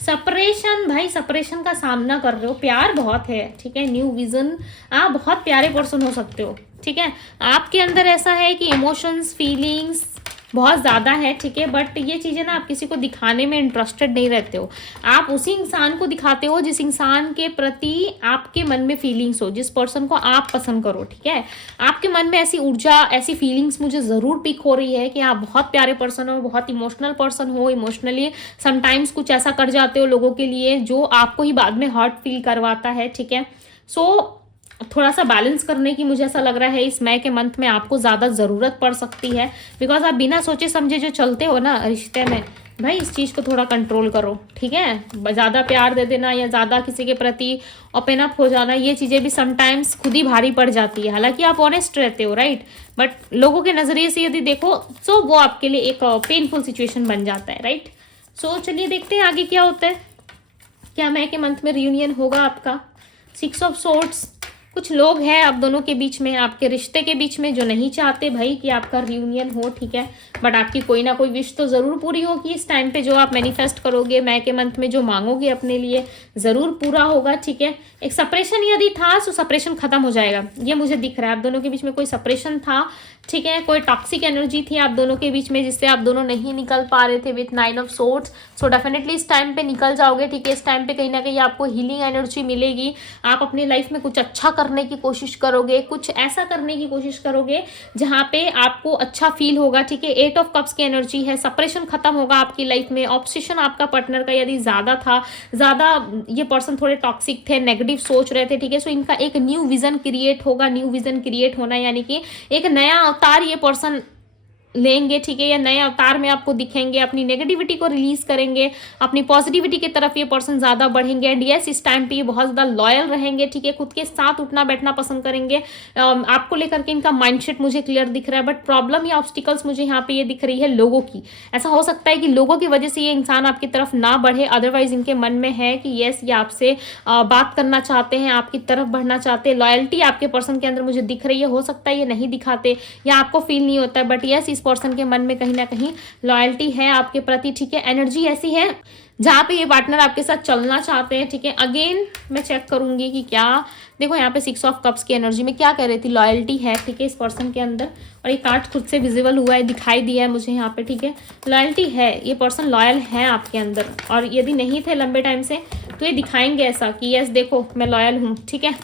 Separation, भाई सेपरेशन का सामना कर रहे हो, प्यार बहुत है, ठीक है, न्यू विजन, आप बहुत प्यारे पर्सन हो सकते हो, ठीक है। आपके अंदर ऐसा है कि इमोशंस फीलिंग्स बहुत ज़्यादा है, ठीक है, बट ये चीज़ें ना आप किसी को दिखाने में इंटरेस्टेड नहीं रहते हो, आप उसी इंसान को दिखाते हो जिस इंसान के प्रति आपके मन में फीलिंग्स हो, जिस पर्सन को आप पसंद करो, ठीक है। आपके मन में ऐसी ऊर्जा ऐसी फीलिंग्स मुझे ज़रूर पिक हो रही है कि आप बहुत प्यारे पर्सन हो, बहुत इमोशनल पर्सन हो, इमोशनली समटाइम्स कुछ ऐसा कर जाते हो लोगों के लिए जो आपको ही बाद में हर्ट फील करवाता है, ठीक है। सो थोड़ा सा बैलेंस करने की मुझे ऐसा लग रहा है इस मई के मंथ में आपको ज़्यादा ज़रूरत पड़ सकती है, बिकॉज आप बिना सोचे समझे जो चलते हो ना रिश्ते में, भाई इस चीज़ को थोड़ा कंट्रोल करो, ठीक है। ज़्यादा प्यार दे देना या ज़्यादा किसी के प्रति ओपन अप हो जाना, ये चीज़ें भी समटाइम्स खुद ही भारी पड़ जाती है, हालांकि आप ऑनेस्ट रहते हो, राइट, बट लोगों के नज़रिए से यदि देखो तो वो आपके लिए एक पेनफुल सिचुएशन बन जाता है, राइट। सो चलिए देखते हैं आगे क्या होता है, क्या मई के मंथ में रियूनियन होगा आपका। 6 ऑफ सोर्ड्स, कुछ लोग हैं आप दोनों के बीच में, आपके रिश्ते के बीच में जो नहीं चाहते भाई कि आपका रियूनियन हो, ठीक है, बट आपकी कोई ना कोई विश तो ज़रूर पूरी होगी इस टाइम पे, जो आप मैनिफेस्ट करोगे मई के मंथ में, जो मांगोगे अपने लिए ज़रूर पूरा होगा, ठीक है। एक सेपरेशन यदि था तो सेपरेशन खत्म हो जाएगा, ये मुझे दिख रहा है, आप दोनों के बीच में कोई सेपरेशन था, ठीक है, कोई टॉक्सिक एनर्जी थी आप दोनों के बीच में जिससे आप दोनों नहीं निकल पा रहे थे with 9 of swords. So definitely इस टाइम पे निकल जाओगे, ठीक है। इस टाइम पे कहीं ना कहीं आपको हीलिंग एनर्जी मिलेगी, आप अपनी लाइफ में कुछ अच्छा करने की कोशिश करोगे, कुछ ऐसा करने की कोशिश करोगे जहाँ पे आपको अच्छा फील होगा, ठीक है। 8 ऑफ कप्स की एनर्जी है, सेपरेशन खत्म होगा आपकी लाइफ में। ऑब्सेशन आपका पार्टनर का यदि ज़्यादा था, ज़्यादा ये पर्सन थोड़े टॉक्सिक थे, नेगेटिव सोच रहे थे, ठीक है, सो इनका एक न्यू विजन क्रिएट होगा। न्यू विजन क्रिएट होना यानी कि एक नया अवतार ये पर्सन लेंगे, ठीक है, या नए अवतार में आपको दिखेंगे, अपनी नेगेटिविटी को रिलीज करेंगे, अपनी पॉजिटिविटी की तरफ ये पर्सन ज्यादा बढ़ेंगे। एंड यस, इस टाइम पे ये बहुत ज्यादा लॉयल रहेंगे, ठीक है, खुद के साथ उठना बैठना पसंद करेंगे। आपको लेकर के इनका माइंडसेट मुझे क्लियर दिख रहा है, बट प्रॉब्लम या ऑब्स्टिकल्स मुझे यहाँ पे ये दिख रही है लोगों की। ऐसा हो सकता है कि लोगों की वजह से ये इंसान आपकी तरफ ना बढ़े, अदरवाइज इनके मन में है कि यस, ये आपसे बात करना चाहते हैं, आपकी तरफ बढ़ना चाहते हैं। लॉयल्टी आपके पर्सन के अंदर मुझे दिख रही है, हो सकता है ये नहीं दिखाते या आपको फील नहीं होता है, बट यस, इस पर्सन के मन में कहीं ना कहीं लॉयल्टी है आपके प्रति, ठीक है। एनर्जी ऐसी है जहाँ पे ये पार्टनर आपके साथ चलना चाहते हैं, ठीक है। अगेन मैं चेक करूंगी कि क्या, देखो यहाँ पे 6 ऑफ कप्स की एनर्जी में क्या कह रही थी, लॉयल्टी है, ठीक है, इस पर्सन के अंदर। और ये कार्ड खुद से विजिबल हुआ है, दिखाई दिया है मुझे यहाँ पे, ठीक है। लॉयल्टी है, ये पर्सन लॉयल है आपके अंदर, और यदि नहीं थे लंबे टाइम से तो ये दिखाएंगे ऐसा कि यस देखो मैं लॉयल हूँ, ठीक है।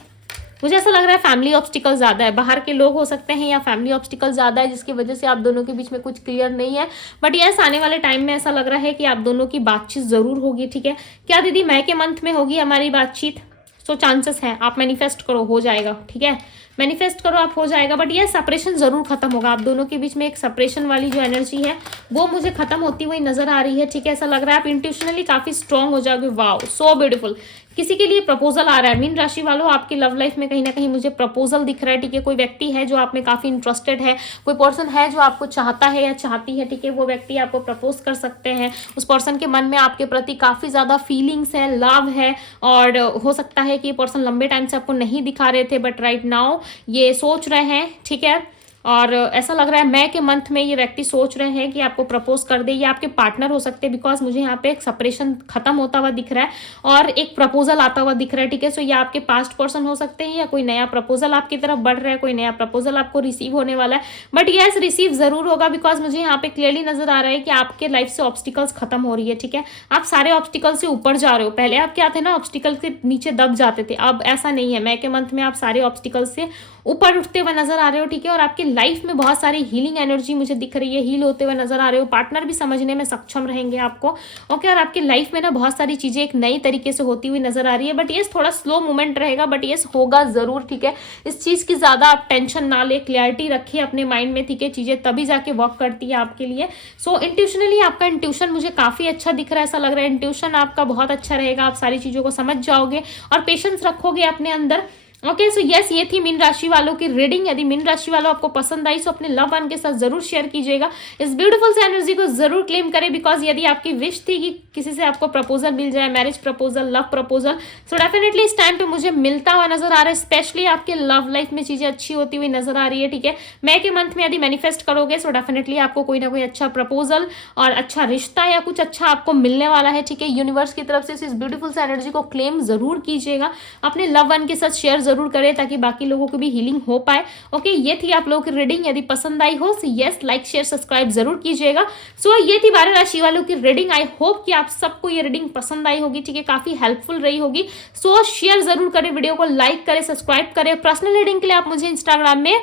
मुझे ऐसा लग रहा है फैमिली ऑब्स्टिकल ज़्यादा है, बाहर के लोग हो सकते हैं या फैमिली ऑब्स्टिकल ज़्यादा है, जिसकी वजह से आप दोनों के बीच में कुछ क्लियर नहीं है। बट यस, आने वाले टाइम में ऐसा लग रहा है कि आप दोनों की बातचीत ज़रूर होगी, ठीक है। क्या दीदी मई के मंथ में होगी हमारी बातचीत? सो चांसेस है, आप मैनिफेस्ट करो, हो जाएगा, ठीक है। मैनिफेस्ट करो, आप हो जाएगा। बट ये सेपरेशन जरूर खत्म होगा, आप दोनों के बीच में एक सेपरेशन वाली जो एनर्जी है वो मुझे खत्म होती हुई नजर आ रही है, ठीक है। ऐसा लग रहा है आप इंट्यूशनली काफी स्ट्रांग हो जाओगे। Wow, so beautiful. किसी के लिए प्रपोजल आ रहा है, मीन राशि वालों, आपकी लव लाइफ में कहीं ना कहीं मुझे प्रपोजल दिख रहा है, ठीक है। कोई व्यक्ति है जो आप में काफी इंटरेस्टेड है, कोई पर्सन है जो आपको चाहता है या चाहती है, ठीक है। वो व्यक्ति आपको प्रपोज कर सकते हैं, उस पर्सन के मन में आपके प्रति काफी ज्यादा फीलिंग्स है, लव है, और हो सकता है कि ये पर्सन लंबे टाइम से आपको नहीं दिखा रहे थे, बट राइट नाउ ये सोच रहे हैं, ठीक है। और ऐसा लग रहा है मई के मंथ में ये व्यक्ति सोच रहे हैं कि आपको प्रपोज कर दे, ये आपके पार्टनर हो सकते हैं, बिकॉज मुझे यहाँ पे एक सेपरेशन खत्म होता हुआ दिख रहा है और एक प्रपोजल आता हुआ दिख रहा है, ठीक है। सो ये आपके पास्ट पर्सन हो सकते हैं या कोई नया प्रपोजल आपकी तरफ बढ़ रहा है, कोई नया प्रपोजल आपको रिसीव होने वाला है। बट यस, रिसीव जरूर होगा, बिकॉज मुझे यहाँ पे क्लियरली नजर आ रहा है कि आपके लाइफ से ऑब्स्टिकल्स खत्म हो रही है, ठीक है। आप सारे ऑब्स्टिकल से ऊपर जा रहे हो। पहले आप क्या थे ना, ऑब्स्टिकल के नीचे दब जाते थे, अब ऐसा नहीं है। मई के मंथ में आप सारे ऑब्स्टिकल से ऊपर उठते हुए नजर आ रहे हो, ठीक है। और आपकी लाइफ में बहुत सारी हीलिंग एनर्जी मुझे दिख रही है, हील होते हुए नजर आ रहे हो। पार्टनर भी समझने में सक्षम रहेंगे आपको, ओके। और आपकी लाइफ में ना बहुत सारी चीजें एक नई तरीके से होती हुई नजर आ रही है, बट ये थोड़ा स्लो मूवमेंट रहेगा, बट ये होगा जरूर, ठीक है। इस चीज की ज्यादा आप टेंशन ना ले, क्लैरिटी रखिए अपने माइंड में, ठीक है। चीजें तभी जाके वर्क करती है आपके लिए। सो इंट्यूशनली आपका इंट्यूशन मुझे काफी अच्छा दिख रहा है, ऐसा लग रहा है इंट्यूशन आपका बहुत अच्छा रहेगा, आप सारी चीजों को समझ जाओगे और पेशेंस रखोगे अपने अंदर, ओके। सो यस, ये थी मीन राशि वालों की रीडिंग। यदि मीन राशि वालों आपको पसंद आई तो अपने लव वन के साथ जरूर शेयर कीजिएगा, इस ब्यूटीफुल से एनर्जी को जरूर क्लेम करें, बिकॉज यदि आपकी विश थी कि किसी से आपको प्रपोजल मिल जाए, marriage proposal, love proposal, so definitely इस टाइम पे मुझे मिलता हुआ नजर आ रहा है। स्पेशली आपके लव लाइफ में चीजें अच्छी होती हुई नजर आ रही है, ठीक है। मई के मंथ में यदि मैनिफेस्ट करोगे सो डेफिनेटली आपको कोई ना कोई अच्छा प्रपोजल और अच्छा रिश्ता या कुछ अच्छा आपको मिलने वाला है, ठीक है। यूनिवर्स की तरफ से इस ब्यूटीफुल से एनर्जी को क्लेम जरूर कीजिएगा, अपने लव वन के साथ शेयर जरूर करें ताकि बाकी लोगों को भी हीलिंग हो पाए, ओके। ये थी आप लोगों की रीडिंग। यदि पसंद आई हो so yes, like share subscribe जरूर कीजिएगा। सो ये थी 12 राशि वालों की रीडिंग। आई होप कि आप सबको ये रीडिंग पसंद आई होगी, ठीक है, काफी हेल्पफुल रही होगी। सो शेयर जरूर करें, वीडियो को लाइक करें, सब्सक्राइब करें। पर्सनल रीडिंग के लिए आप मुझे इंस्टाग्राम में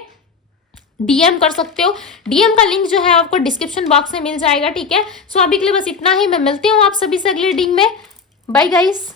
डीएम कर सकते हो, डीएम का लिंक जो है आपको डिस्क्रिप्शन बॉक्स में मिल जाएगा, ठीक है। सो अभी के लिए बस इतना ही, मैं मिलती हूँ आप सभी से अगली रीडिंग में। Bye guys.